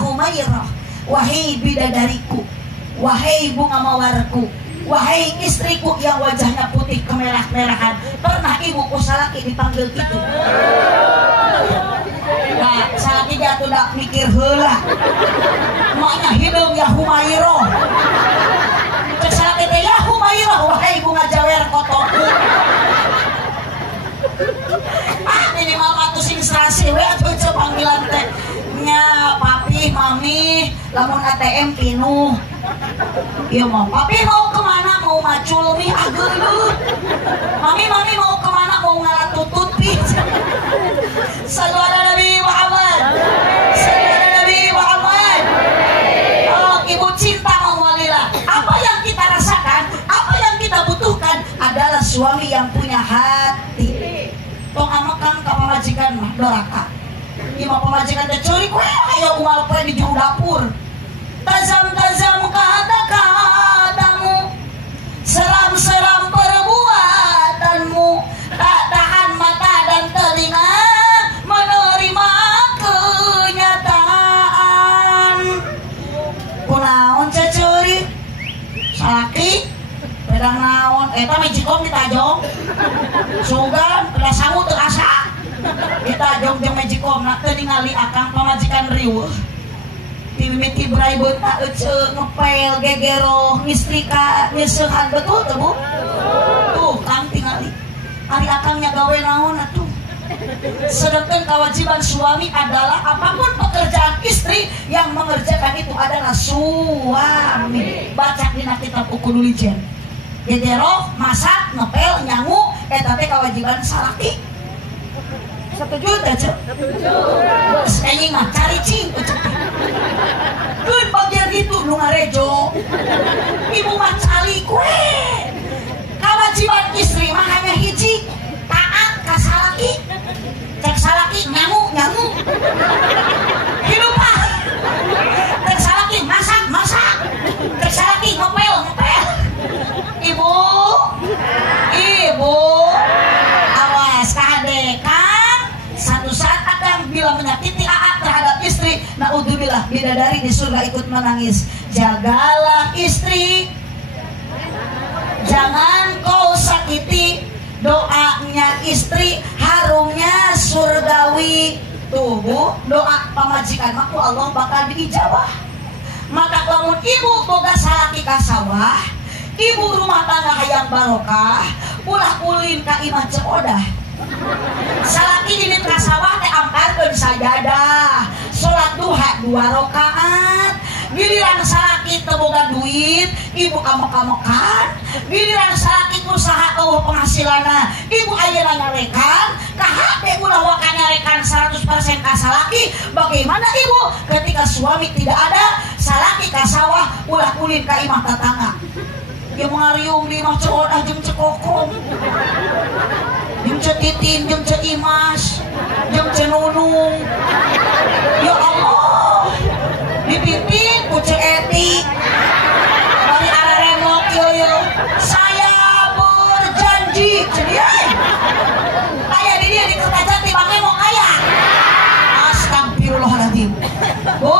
Humairah, wahai bidadariku, wahai bunga mawarku, wahai istriku yang wajahnya putih kemerah-merahan. Pernah ibuku salaki dipanggil gitu. Nah, salaki jatuh dak mikir heula. Maknya hidung ya Humairah. Cek salaki teh ya Humairah, wahai bunga jawer kotoku. Minimal matus instansi we atuh panggilan teh. Nya papi, mami, lamun ATM pinuh. Iya mau, papi mau kemana? Mau macul nih, ageuleuh. Mami mau kemana? Mau ngalatutut nih. Sallu ala Nabi Muhammad. Sallu ala Nabi Muhammad. Oh, ibu cinta mawalillah. Apa yang kita rasakan, apa yang kita butuhkan adalah suami yang punya hati. Tong amakan ka pamajikan mah doraka. Ima pemajikan teh ceurik we aya umal poe di juru dapur. Tazam-tazam kata-katamu, seram-seram perbuatanmu, tak tahan mata dan telinga menerima kenyataan. Kunaon ceurik? Salaki pedang naon? Eta mejikom ditajong. Sugan peda sangu teu asa. Ditajong jeung mejikom na teu ningali akang pamajikan riweuh. timiti braibut ngepel gegero mistrika nyeseuhan betul tuh Bu tuh Kang tingali ari akangnya gawe naon atuh. Sedangkan kewajiban suami adalah apapun pekerjaan istri yang mengerjakan itu adalah suami. Baca dina kitab Uqudul Ijen. Gegero, masak, ngepel, nyangu, eta teh kewajiban salaki. Setuju teh? Setuju. Sekarang mah cari cing Keun bagian itu nu ngarejo. Ibu mah cali kue. Kewajiban istri mah hanya hiji, taat ka salaki. Cek salaki nyangu hidup ah. Cek salaki masak cek salaki ngepel ibu awas kade kan satu saat akan bila menyakiti aak terhadap istri naudzubillah bidadari di surga ikut menangis. Jagalah istri, jangan kau sakiti. Doanya istri harumnya surgawi. Tuh Bu, doa pamajikan maku Allah bakal diijabah. Maka lamun ibu boga salaki ka sawah, ibu rumah tangga hayang barokah, ulah ulin ka imah ceodah. Salaki ini ka sawah teh angkarkeun sajadah, salat duha 2 rakaat. Giliran salaki teu boga duit, ibu amok-amokan. Giliran salaki usaha eueuh penghasilanna, ibu ayeuna ngarekan, ka hade ulah waka nyarekan 100% ka salaki. Bagaimana ibu ketika suami tidak ada, salaki ka sawah ulah ulin ka imah tetangga. Ieu ngariung di imah ceodah jeung cekokong. Jeung cetitin, jeung ceimas, jeung cenunung. Ya Allah. Dipimpin ku Cek Eti dari araremok yoyo. Saya berjanji cediai kayak di dia di Kertajati pakai mau kaya. Astagfirullahaladzim. Bu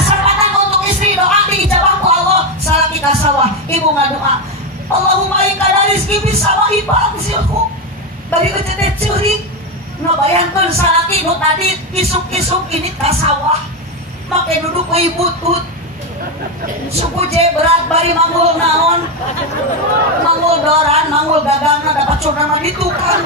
kesempatan untuk istri doa diijabah ku Allah. Salaki ka sawah ibu ngadoa Allahumma ikana rizki bisawah ibang silku bari euceut teh ceurik. Ngabayangkeun salaki nu tadi kisuk-kisuk ini ka sawah make duduk we butut suku je berat bari manggul naon manggul doran manggul gagangna dapat curna di tukang.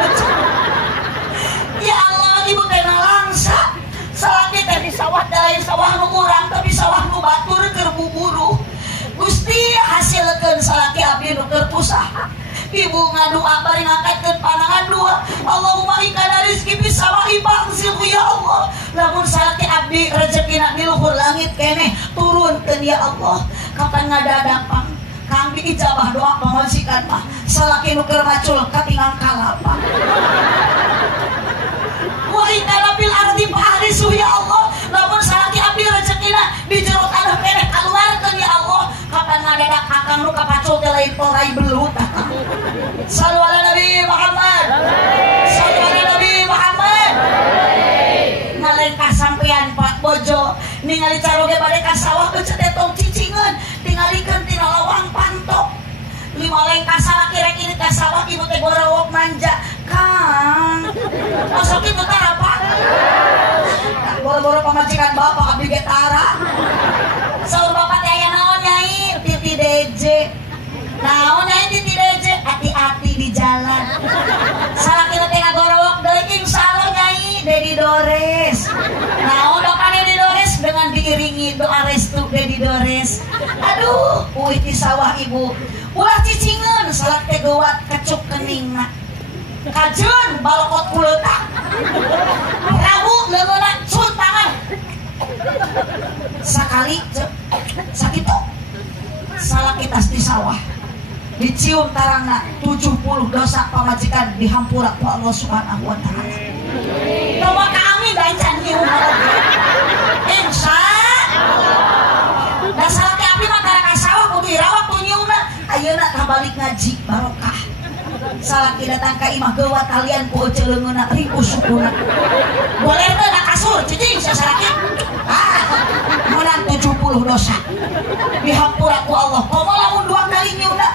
Ya Allah ibu teh langsa salaki teh di sawah lain sawah nu urang tapi sawah nu batur keur buburu. Gusti hasilkeun salaki abdi nu keur usaha. Ibu ngadoa bari ngangkatkeun pandangan dua. Allahumma ikana rizki bisawahi bangsil ya Allah. Lamun salaki abdi rezekina di luhur langit keneh turunkeun ya Allah. Kapan ngadadapang kang diijabah doa pamajikan mah salaki nu keur macul katingang kalapa. Wa ikana bil ardi fahrisu ya Allah. Lamun salaki abdi rezekina di jero tanah keneh kaluarkeun ya Allah. Kapan ngadadak akang nu kapacul teh lain porai belut akang. Sallu ala Nabi Muhammad. Sallu ala Nabi Muhammad. Ngaleng kasampean Pak Bojo ningali caroge bade ka sawah teu cetetong cicingeun tingalikeun tina lawang pantok. 5 leng ka salaki rek ini ka sawah ibu teh gorowok manja. Kang. Masuk kitu teh apa? Boro-boro pamajikan bapak abdi ge tara. Saur bapak teh aya naon nyai? Titi DJ. Naon nyai Titi DJ? Hati-hati di jalan. Salaki teh ngagorowok deui insyaallah nyai Dedi Dores. Naon doa Dedi Dores dengan diiringi doa restu Dedi Dores. Aduh, uih di sawah ibu. Ulah cicingeun salak teh geuwat kecuk keningna. Kajeun balokot kuleutak. Rabu leungeunna sun tangan. Sakali sakitu salaki tas di sawah dicium tarangna 70 dosa pamajikan dihampura ku Allah Subhanahu wa taala. Coba ka amin da encan nyium. Insyaallah. Da salaki abdi mah kana ka sawah kudu irawat tu nyiumna. Ayeuna kabalik ngaji barokah. Salaki datang ka imah geuwat kalian ku ceuleungeunna ribu sukuna. Boleh teh da kasur cicing sa salaki. Menang 70 dosa dihampura ku Allah. Komo lamun 2 kali nyiumna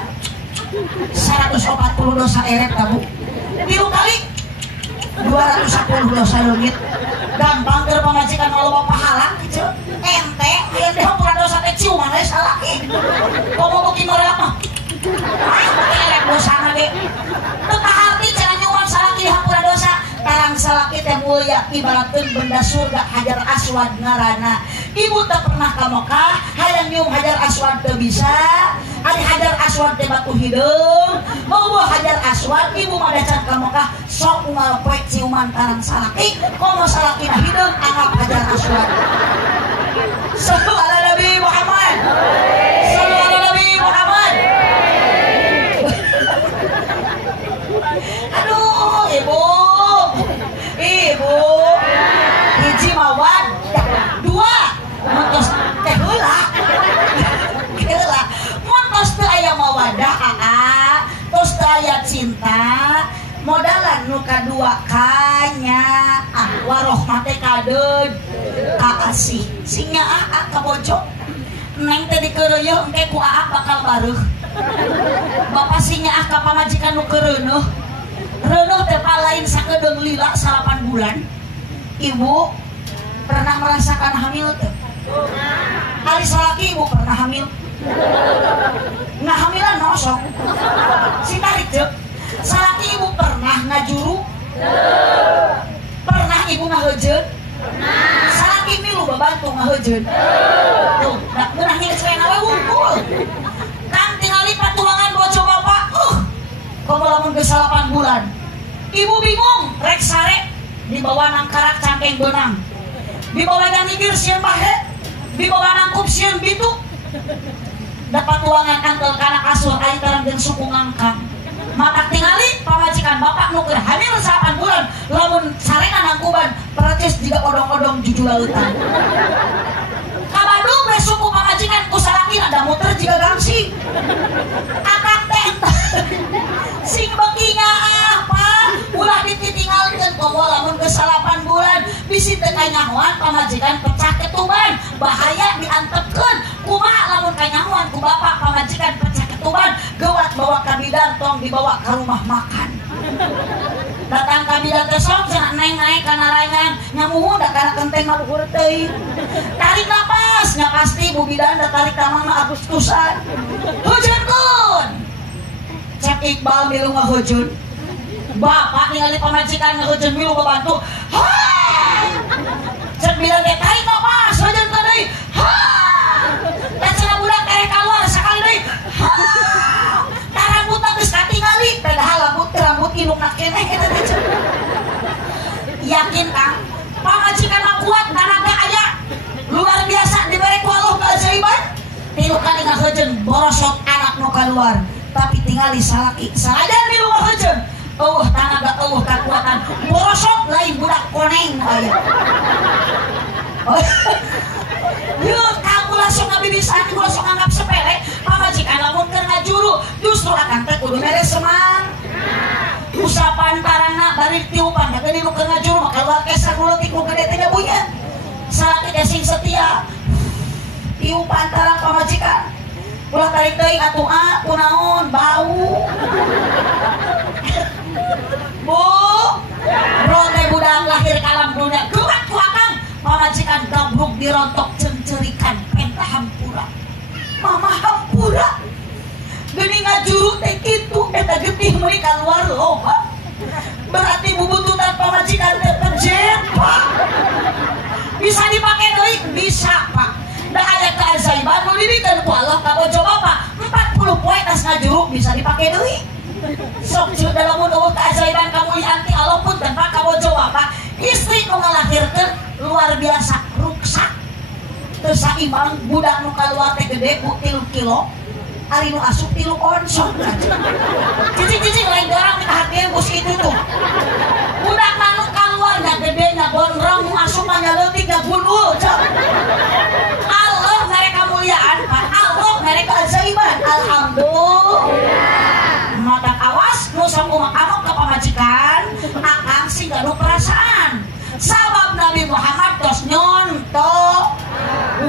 140 dosa eret kamu. 3 kali 210 dosa leungit gampang keur pamajikan loba pahala kitu enteng aya di hampura dosa teh ciuman we salaki komo beuki merah mah elek dosana ge teu kaharti cenah nyuman salaki di hampura dosa tarang salaki teh mulia ibaratkeun benda surga Hajar Aswad ngaranna ibu teu pernah ka Mekah hayang nyium Hajar Aswad teu bisa ari Hajar Aswad teh batu hideung mau Hajar Aswad ibu mah dacan ka Mekah sok ngalopoe ciuman tarang salaki komo salakina hideung anggap Hajar Aswad sallu ala Nabi Muhammad sallu ala Nabi Muhammad aduh ibu hiji mawad dua montos teh heula montos teu aya mawadah tos teu aya cinta modalan nu kadua kanya warohmah teh kadeud kaasih singnya ka bojo neng teh dikeureueuh engke ku bakal bareuh bapak singnya ka pamajikan nu keureueuh reuneuh teh lain sakedeung lila 8 bulan ibu pernah merasakan hamil teh ari salaki ibu pernah hamil nggak hamilan nosok si tarik teh salaki ibu pernah ngajuru pernah ibu ngaheujeun salaki milu babantu ngaheujeun tuh dak beunah ngeus cenah we wungkul kan tingali patuangan bojo bapak komo lamun geus 8 bulan ibu bingung rek sare dibawa nang karak cangkeng benang dibawa nang igir sieun bahe dibawa nangkup sieun bitu dapat tuangan angkel kana kasur ari tarang jeung suku ngangkang mata tingali pamajikan bapak nu keur hamil 8 bulan lamun sarena nangkuban percis jiga odong-odong jujulautan kabadung we suku pamajikan ku salakina da muter jiga gangsing akak teh sing bekinya apa ulah dititinggalkeun komo lamun geus 8 bulan bisi teu kanyahoan pamajikan pecah ketuban bahaya diantepkeun kumaha lamun kanyahoan ku bapak pamajikan pecah ketuban geuwat bawa ka bidan tong dibawa ka rumah makan datang ka bidan teh sok cenah neng naik kana layangan nyamuhun da kana kenteng mah luhur teuing tarik napas nya pasti bu bidan da tarik tamangna Agustusan hujeunkeun cek Iqbal milu ngahujun bapak ningali pamajikan ngahujun milu babantu cek bidan teh tarik napas hujeunkeun deui da cenah budak karek kaluar sakali deui tarambutna geus katingali padahal rambut indungna keneh eta teh yakin Kang pamajikan mah kuat tenaga aya luar biasa dibere ku Allah keajaiban tilu kali ngaheujeun borosot anak nu kaluar tapi tingali salaki salajan di rumah heujeun tenaga kekuatan borosot lain budak koneng aya yuk kamu langsung ngabibisaan ku langsung anggap sepele pamajikan lamun keur ngajuru justru akan teh kudu mere semang usapan tarana bari tiupan da geuning nu keur ngajuru maka luar kesak nu leutik nu gede teh bunyi salaki teh sing setia tiupan tarang pamajikan ulah tarik teuing atuh kunaon bau bu bro teh budak lahir ka alam dunia geuwat ku akang pamajikan gabruk dirontok cencerikan penta hampura mama hampura geuning ngajuru teh kitu eta getih meuli kaluar loba berarti bubututan pamajikan teh terjempa bisa dipake deui bisa Pak da aya keajaiban nu dibikeun ku Allah ka bojo bapak 40 poe tas ngajuru bisa dipake deui sok da lamun eueuh keajaiban kamuliaan ti Allah pun tanpa ka bojo bapak istri nu ngalahirkeun luar biasa ruksak teu saimbang budak nu kaluar teh gede ku 3 kilo ari nu asup 3 onsong cicing-cicing lain garang kahatieun ku kitu tuh budak nu kaluar nya gede nya gondrong nu asup nya leutik nya gundul Allah mere kamuliaan Pak Allah mere keajaiban alhamdulillah mata awas nu sok umak-amok ka pamajikan akang sing gaduh perasaan sabab Nabi Muhammad tos nyonto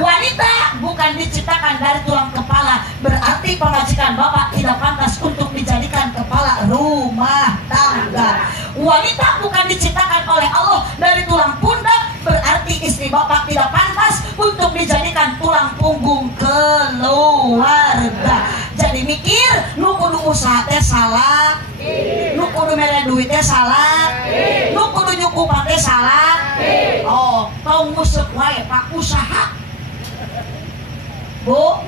wanita bukan diciptakan dari tulang kepala berarti pamajikan bapak tidak pantas untuk dijadikan kepala rumah tangga Wanita bukan diciptakan oleh Allah dari tulang pundak, berarti istri bapak tidak pantas untuk dijadikan tulang punggung keluarga. Jadi mikir, nu kudu usaha teh salah, nu kudu mere duit teh salah, nu kudu nyukupan teh salah. Oh, tong musek wae pak usaha. Bu,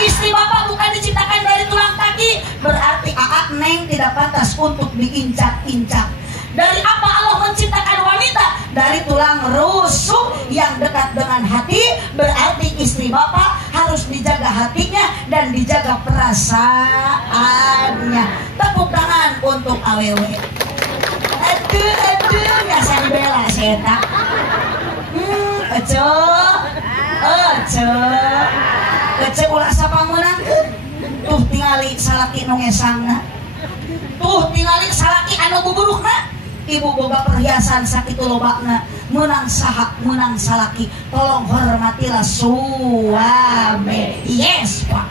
istri bapak bukan diciptakan dari tulang kaki, berarti aak neng tidak pantas untuk diinjak-injak. Dari apa Allah menciptakan wanita? Dari tulang rusuk yang dekat dengan hati, berarti istri bapak harus dijaga hatinya dan dijaga perasaannya. Tepuk tangan untuk awewe. Aduh, biasa dibela seta. Ece ulah sapa menangkeun. Tuh tingali salaki nu ngesangna. Tuh tingali salaki anu buburukna. Ibu boga perhiasan sakitu lobakna. Menang saha, menang salaki. Tolong hormatilah suami. Yes, Pak.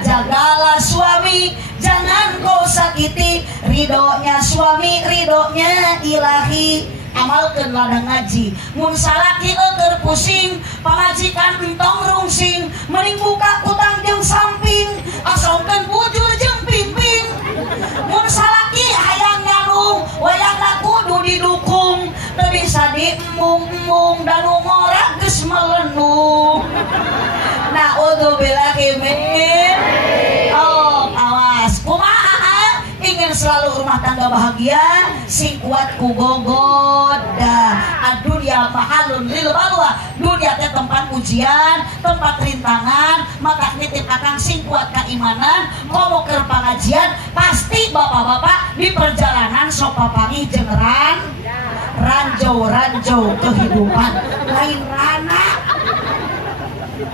Jagalah suami, jangan kau sakiti. Ridhonya suami, ridhonya ilahi. Amalkeun ladang ngaji, mun salaki eueur pusing, pamajikan entong rungsing, mending buka utang jeung samping, asongkeun bujur jeung pimping. Mun salaki hayang nyanung, wayangna kudu didukung, teu bisa diemung-emung dan nu ngora geus melenung. Naudzubillahi min. Oh, awas kumaha ingin selalu rumah tangga bahagia, sing kuat ku gogoda. Dunia mahalun lil balwa, dunia teh tempat ujian, tempat rintangan. Maka nitip akang sing kuat keimanan, komo keur pengajian, pasti bapak-bapak di perjalanan sok papangi jeung ranjau kehidupan lain rana.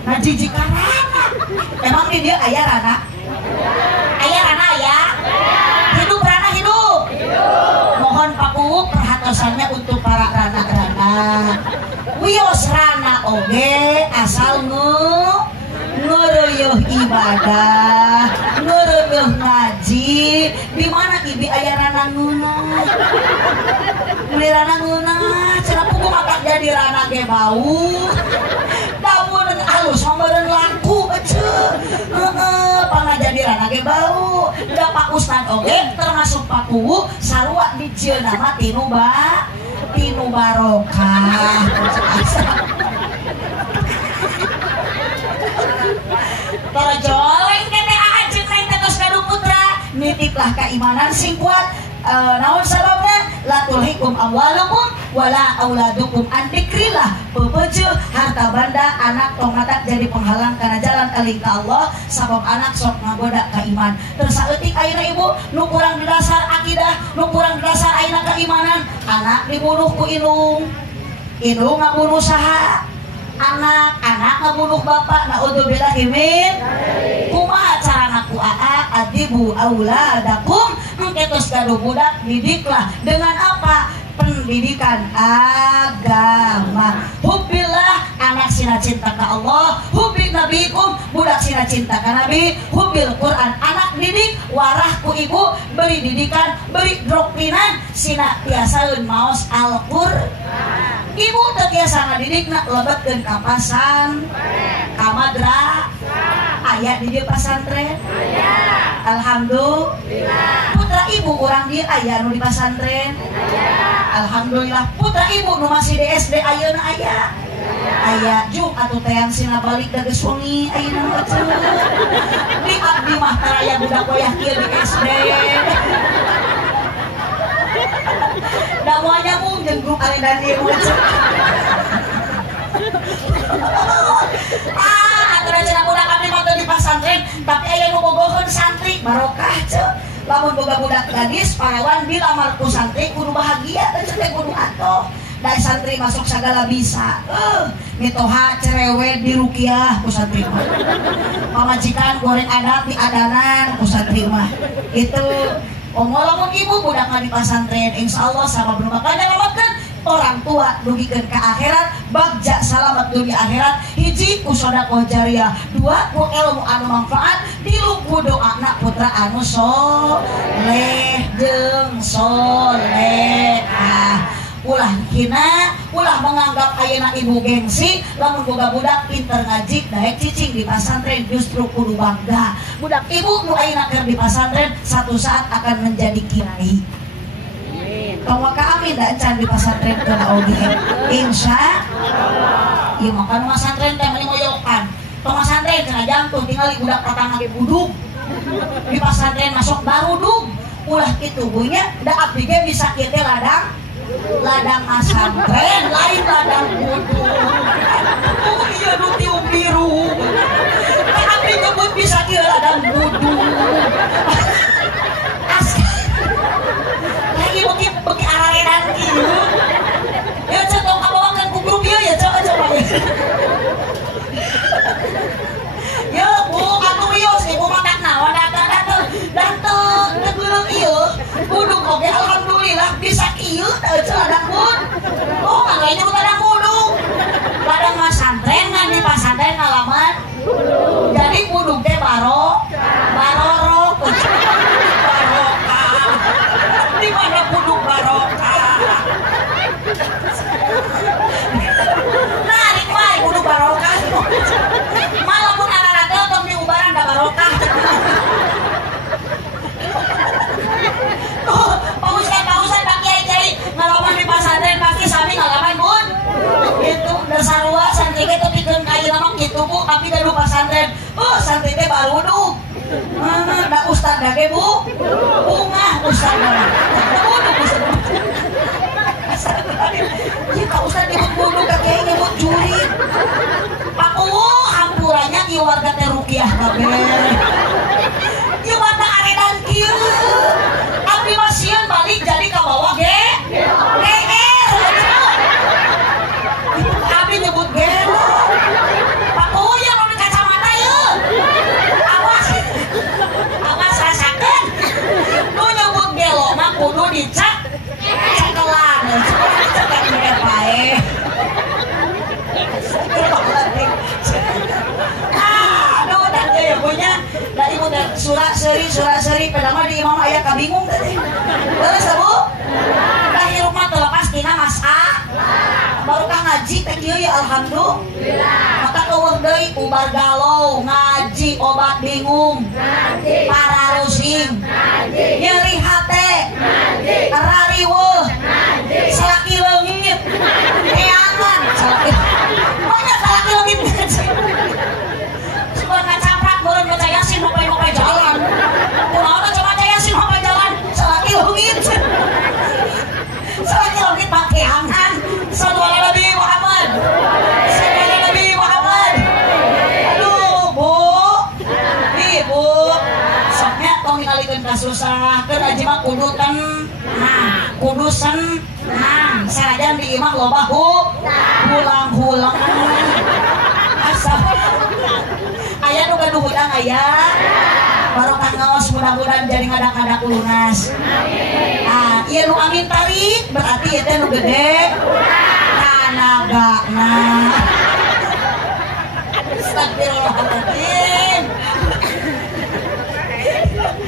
Nah jijika rana, emang di dia aya rana? Aya rana ya? Hidup rana hidup. Mohon Pak Uwu perhatosannya untuk para rana-rana. Wios rana oge asal ngeruyuh ibadah, ngeruyuh ngaji. Di mana ibi aya rana ngeunah? Beli rana ngeunah, cenah pugu mata jadi rana ge bau. Damun halus meureun laku ece. Pangna jadi rana ge bau. Da Pak Ustad oge termasuk Pak Uwu sarua dijieun nama tinu barokah. Terjoleng kene ajeng neng tetos kadu putra, nitiplah keimanan sing kuat. Naon sababna? La tulhikum amwalukum wala auladukum an dzikrillah. Peupeujeuh harta banda anak tong matak jadi penghalang kana jalan eling ka Allah, sabab anak sok ngagoda ka iman. Terus saeutik ayeuna ibu nu kurang di dasar akidah, nu kurang di dasar ayeuna keimanan, anak dibunuh ku indung ngabunuh saha? Anak ngabunuh bapak. Naudzubillahi min. Kumaha carana ku adibu auladakum, engketos kadu budak didiklah dengan apa? Pendidikan agama. Hubbillah, anak sina cinta ka Allah. Hubbil nabikum, budak sina cinta ka Nabi. Hubbil Quran, anak didik warah ku ibu, beri didikan, beri doktrinan, sina tiasaeun maos Al-Qur'an. Ibu teu tiasa ngadidikna lebetkeun ka pasan, ka madrasah. Aya di dieu pasantren? Aya. Alhamdulillah. Putra ibu urang dieu aya nu di pasantren? Aya. Alhamdulillah. Putra ibu nu masih di SD ayeuna aya? Aya. Juk atuh teang sina balik da geus wengi ayeuna ece. Di abdi mah taraya budak wayah kieu di SD. Da moal nyambung jeung grup aredan ieu ece. Aturan cenah budak abdi mah teu di pasantren, tapi aya nu bogoheun santri barokah ceuk. Lamun boga budak gadis parewan dilamar ku santri kudu bahagia teh teh kudu atoh. Dari santri masuk segala bisa. Mitoha cerewet di rukiah ku santri mah. Pamajikan goreng adat di adanan ku santri mah. Itu lamun ibu budak di pasantren, insyaallah sabab bakal nyelametkeun orang tua dugikeun ka akhirat, bagja salamet dunia akhirat. hiji ku sedekah jariah, dua ku ilmu anu manfaat, tilu ku doa anak putra anu soleh jeung solehah. Ulah hina, ulah menganggap ayeuna ibu gengsi lamun boga budak pinter ngaji daek cicing di pesantren, justru kudu bangga. Budak ibu nu ayeuna keur di pesantren satu saat akan menjadi kiai. Tong maka amin da encan di pesantren kana oge. Insya Allah. Ieu mah kan pesantren teh meni moyokan. Tong pesantren cenah jantung tinggal budak patang ge buduk. Di pesantren masuk barudug. Ulah kitu bunya da abdi ge bisa kieu teh ladang pesantren lain ladang buduk. Oh iya nu tiung biru. Abdi nyebut bisa kieu ladang buduk. Bagi arareran kieu. Ya contoh kabawakan ku grup ieu ya coba. Ya Bu, atuh ieu ibu matak naon datang tegeuleuh ieu. Buduk oge alhamdulillah bisa ieu ladang bud. Oh, mangga nyebut ladang buduk. Ladang pesantren ngan di pesantren ngalaman. Jadi buduk teh barorok. Di mana buduk barokah? Nah, di mana buduk barokah? Malah pun anak-anak tong diubaran da barokah. Pausan Pak Kiai ngalaman di pesantren pasti sami ngalaman bun. Itu dasar luas santri teh pikeun kayeuna mah kitu Bu, tapi da pesantren. Oh, santri teh baruduk. Mana da ustad dage Bu? Bunga ustad. Iya Pak Ustad nyebut bodoh, kakek nyebut juri. Aku hampurannya di warga teh rukiah kabeh. Ieu mah teh aredan kieu. Abdi mah sieun balik jadi ka bawah ge. Abdi nyebut gelo. Aku yang pakai kacamata ieu. Awas rasakeun. Nu nyebut gelo mah kudu dicak cekelan. Aduh, dan dia punya dari model surat seri padahal di imam ayah kabingung tadi. Terus Bu, lahir rumah terlepas tina masak. Barukah ngaji teh kieu ya alhamdulillah. Maka eueuh deui ubar galau, ngaji obat bingung. Ngaji. Pararusing. Ngaji. Nyeri hate. Ngaji. Rariweuh. Ngaji. Salaki leungit. Neangan. Salaki. Banyak salaki leungit. Suka ngacaprak beureun baca Yasin hopay jalan. Kunaon coba baca Yasin hopay jalan. Salaki leungit. Salaki leungit pake angan. Sallallahu Nabi Muhammad. Sallallahu Nabi Muhammad. Aduh, Bu. Ibu. Soknya tong ningalikeun kasusah. Keur aji mah kudu tenang, kudu senang. Sarajan di imah loba hulang-hulang. Asal. Aya nu gaduh hudang aya. Barokah ngaos mudah-mudahan jadi ngadak-ngadak lunas. Amin. Ah, ieu nu amin tarik berarti ieu teh nu gede. Tanagana. Astagfirullahaladzim.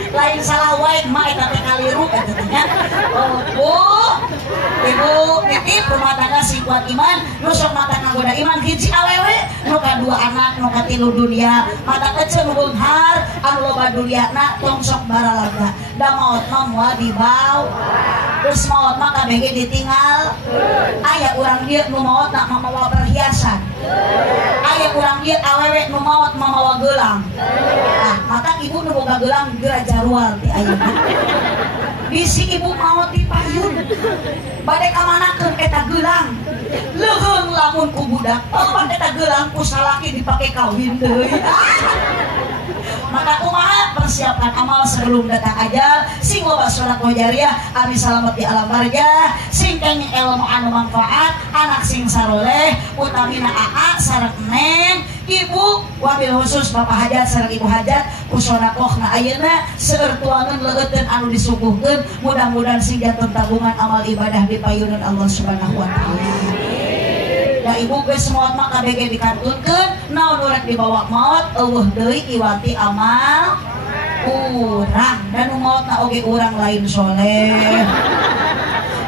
Lain salah wae mah eta teh kaliru eta teh nya. Oh, Bu. Ibu nitip rumah tangga si kuat iman, nu sok mata ngagoda iman hiji awewe, nu kadua anak, nu katilu dunia, mata kecil nu beunghar, anu loba duliana tong sok baralaga. Da maot mah moal dibawa. Terus maot mah kabeh ge ditinggal. Aya urang dieu nu maot nak mamawa perhiasan. Aya urang dieu awewe nu maot mamawa geulang. Nah, mata ibu nu boga geulang geura jarual ti ayeuna. Bisi ibu maot dipayun. Bade kamanakeun eta geulang. Leuheung lamun ku budak, papan eta geulang ku salaki dipake kawin deui. Maka kumaha persiapan amal sebelum datang ajal, sing loba sedekah jariah, abi salamet di alam barzah, sing kenging ilmu anu manfaat, anak sing saroleh, utamina aa sareng neng, ibu wabil khusus bapak hajat sareng ibu hajat, kusodakohna ayeuna seueur tuangeun leueuteun anu disuguhkeun, mudah-mudahan sing jantung tabungan amal ibadah dipayunan Allah Subhanahu wa taala. da ibu geus maot mah kabege dikantunkeun naon urang dibawa maot eueuh deui iwati amal urang dan maot na oge urang lain soleh.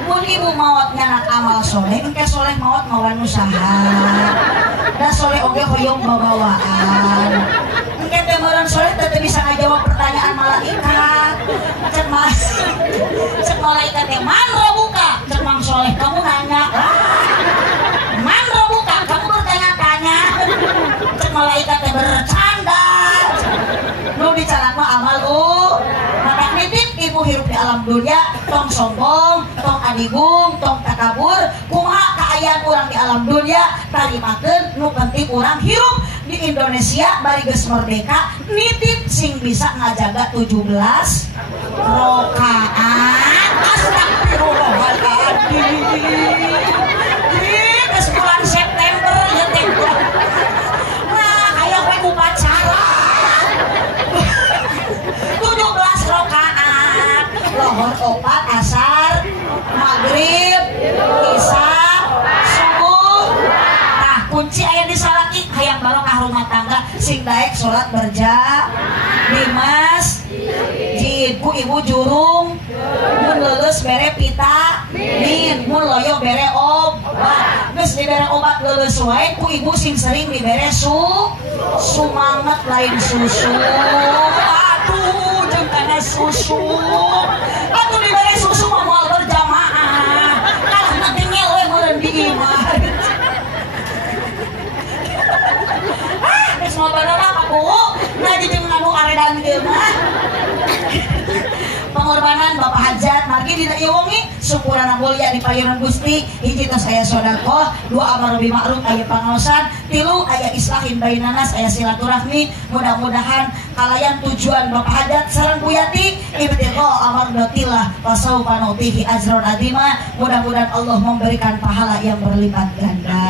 Mun ibu maot nganak amal soleh engke soleh maot mawan usaha da soleh oge hoyong babawaan engke teh meureun soleh teh bisa ngajawab pertanyaan malaikat cek malaikat teh man buka cek mang soleh kamu nanya man buka kamu bertanya-tanya cek malaikat teh bercanda nu dicanak mah amal maka nitip ibu hirup di alam dunia tong sombong tong adigung tong takabur kumaha kaayaan urang di alam dunia tarimakeun nu penting urang hirup di Indonesia bari geus merdeka nitip sing bisa ngajaga 17 rakaat astagfirullahaladzim geus bulan September ya teh nah aya we upacara 17 rakaat lohor 4 asar maghrib isya subuh nah kunci aya di salaki hayang barokah rumah tangga sing daek salat dimas jid ku ibu jurung mun leuleus bere vitamin mun loyo bere obat geus dibere obat leuleus wae ku ibu sing sering dibere sumanget lain susu aduh jeung kana susu atuh dibere susu mah moal berjamaah kalah nanti ngewe meureun di imah geus moal bener apa ku ngaji jeung anu aredan teu mah pengorbanan Bapak Hajat margi dina ieu wengi syukurana mulia di payeunan Gusti hiji tos aya sedekah dua amar ma'ruf aya pangaosan tilu aya islahin bainanas aya silaturahmi mudah-mudahan kalayan tujuan Bapak Hajat sareng Bu Yati ibtigha amardatillah wa saufa nutihi ajran adima mudah-mudahan Allah memberikan pahala yang berlipat ganda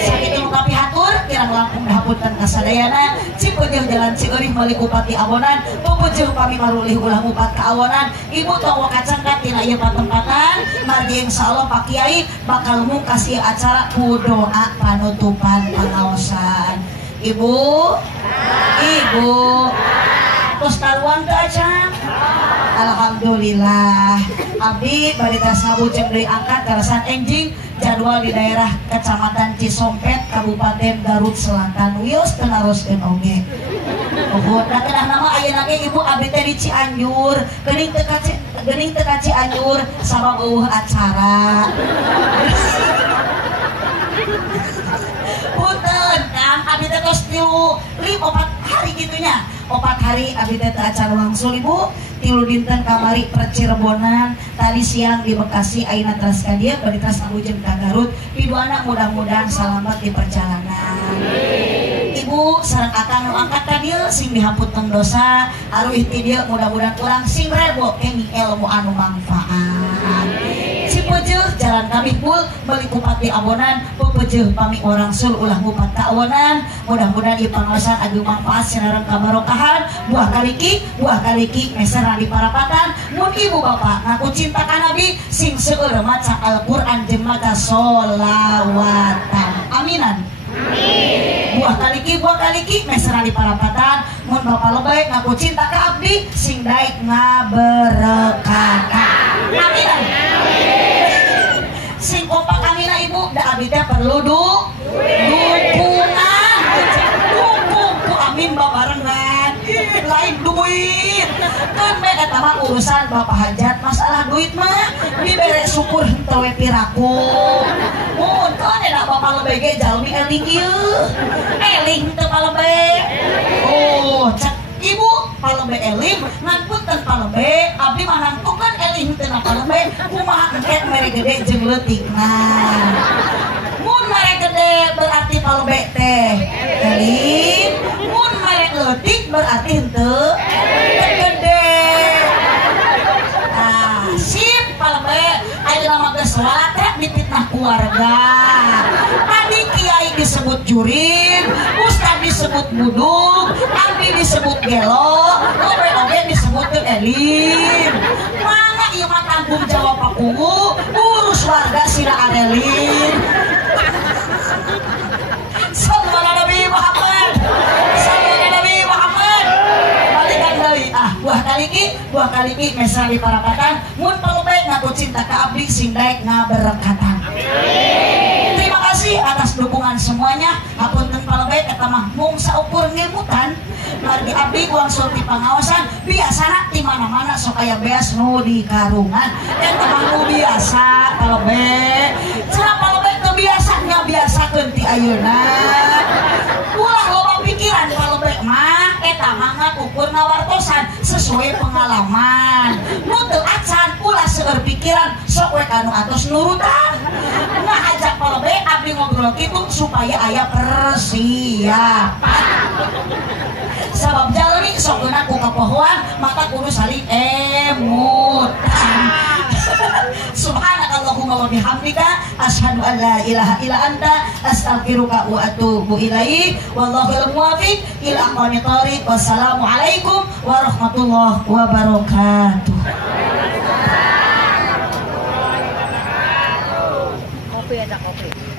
sakitu kapi hatur kirang langkung dihapunten kasadayana cipeujeuh jalan Cieurik meuli upati abonan pupujeuh pami marulih ulah upat kaawonan ibu tong wakacangkat tina ieu patempatan margi insyaallah Pak Kiai bakal mungkas ieu acara ku doa panutupan pangaosan ibu terus taruhan teh acan alhamdulillah abdi bari tas ngabujeng deui angkat karasan enjing jadwal di daerah Kecamatan Cisompet Kabupaten Garut Selatan wios teu naroskeun oge oh da kenah nama ayeuna ge ibu abdi teh di Cianjur geuning teu ka Cianjur sabab eueuh acara punten Kang abdi teh tos 4 hari gitunya 4 hari abdi teh acara wangsul ibu 3 dinten kamari Percirebonan tadi siang di Bekasi ayeuna teras ka dieu bari teras ngabujeng ka Garut piduana mudah-mudahan selamat di perjalanan ibu sareng akang nu angkat ka dieu sing dihamputkeun dosa aruih ti dieu mudah-mudahan urang sing rebo kenging ilmu anu manfaat Cipeueuh jalan kami pul meuli kupati abonan pupeueuh pami orang sul ulah ngupat ka awonan mudah-mudahan ieu pangaosan adu manfaat sinareng kabarokahan buah kaliki meser di parapatan mun ibu bapak ngaku cinta ka nabi sing seueur maca Al-Qur'an jeung maca sholawatan aminan buah kaliki meser di parapatan mun bapak lebay ngaku cinta ka abdi sing daek ngaberekahan aminan sing kompak amina ibu da abdi teh perlu dukungan ku amin babarengan lain duit kan me eta mah urusan Bapak Hajat masalah duit mah dibere syukur henteu we piraku mun kan ada bapak lebih ge jalmi eling ieu eling teu palebe oh cek ibu palebe eling nganpunten palebe abdi mah nangtukeun eling teu na palebe kumaha engke mere gede jeung leutikna mun mere gede berarti palebe teh eling mun mere leutik berarti henteu gede nah sip palebe ayeuna mah geus salat teh dipitnah keluarga tadi kiai disebut jurin ustad disebut buduk abdi disebut gelo obe disebut elim mana ieu mah tanggung jawab pakungu urus warga sira arelin ki dua kali ki mesra diparapatan mun palebet ngaku cinta ka abdi sing daek ngaberkatan. Terima kasih atas dukungan semuanya. Hapunten palebet eta mah mung saukur ngilmutan margi abdi uang sulti pangawasan biasana di mana-mana sok aya beas nu di karungan eta mah nu biasa palebet cenah palebet teu biasa ngabiasakeun ti ayeuna ulah loba pikiran palebet mah eta mah ngakukur ngawartosan sesuai pengalaman nu teu acan ulah seueur pikiran sok we kanu atos nurutan ngajak palebet abdi ngobrol kitu supaya aya persiapan sabab jalani sok geuna ku kapohoan maka kudu saling emutan. Subhanakallahumma wa bihamdika asyhadu an la ilaha illa anta astaghfiruka wa atubu ilaik wallahul muwaffiq ila aqwamit thoriq. Wassalamu alaikum warahmatullahi wabarakatuh. Kopi ada kopi.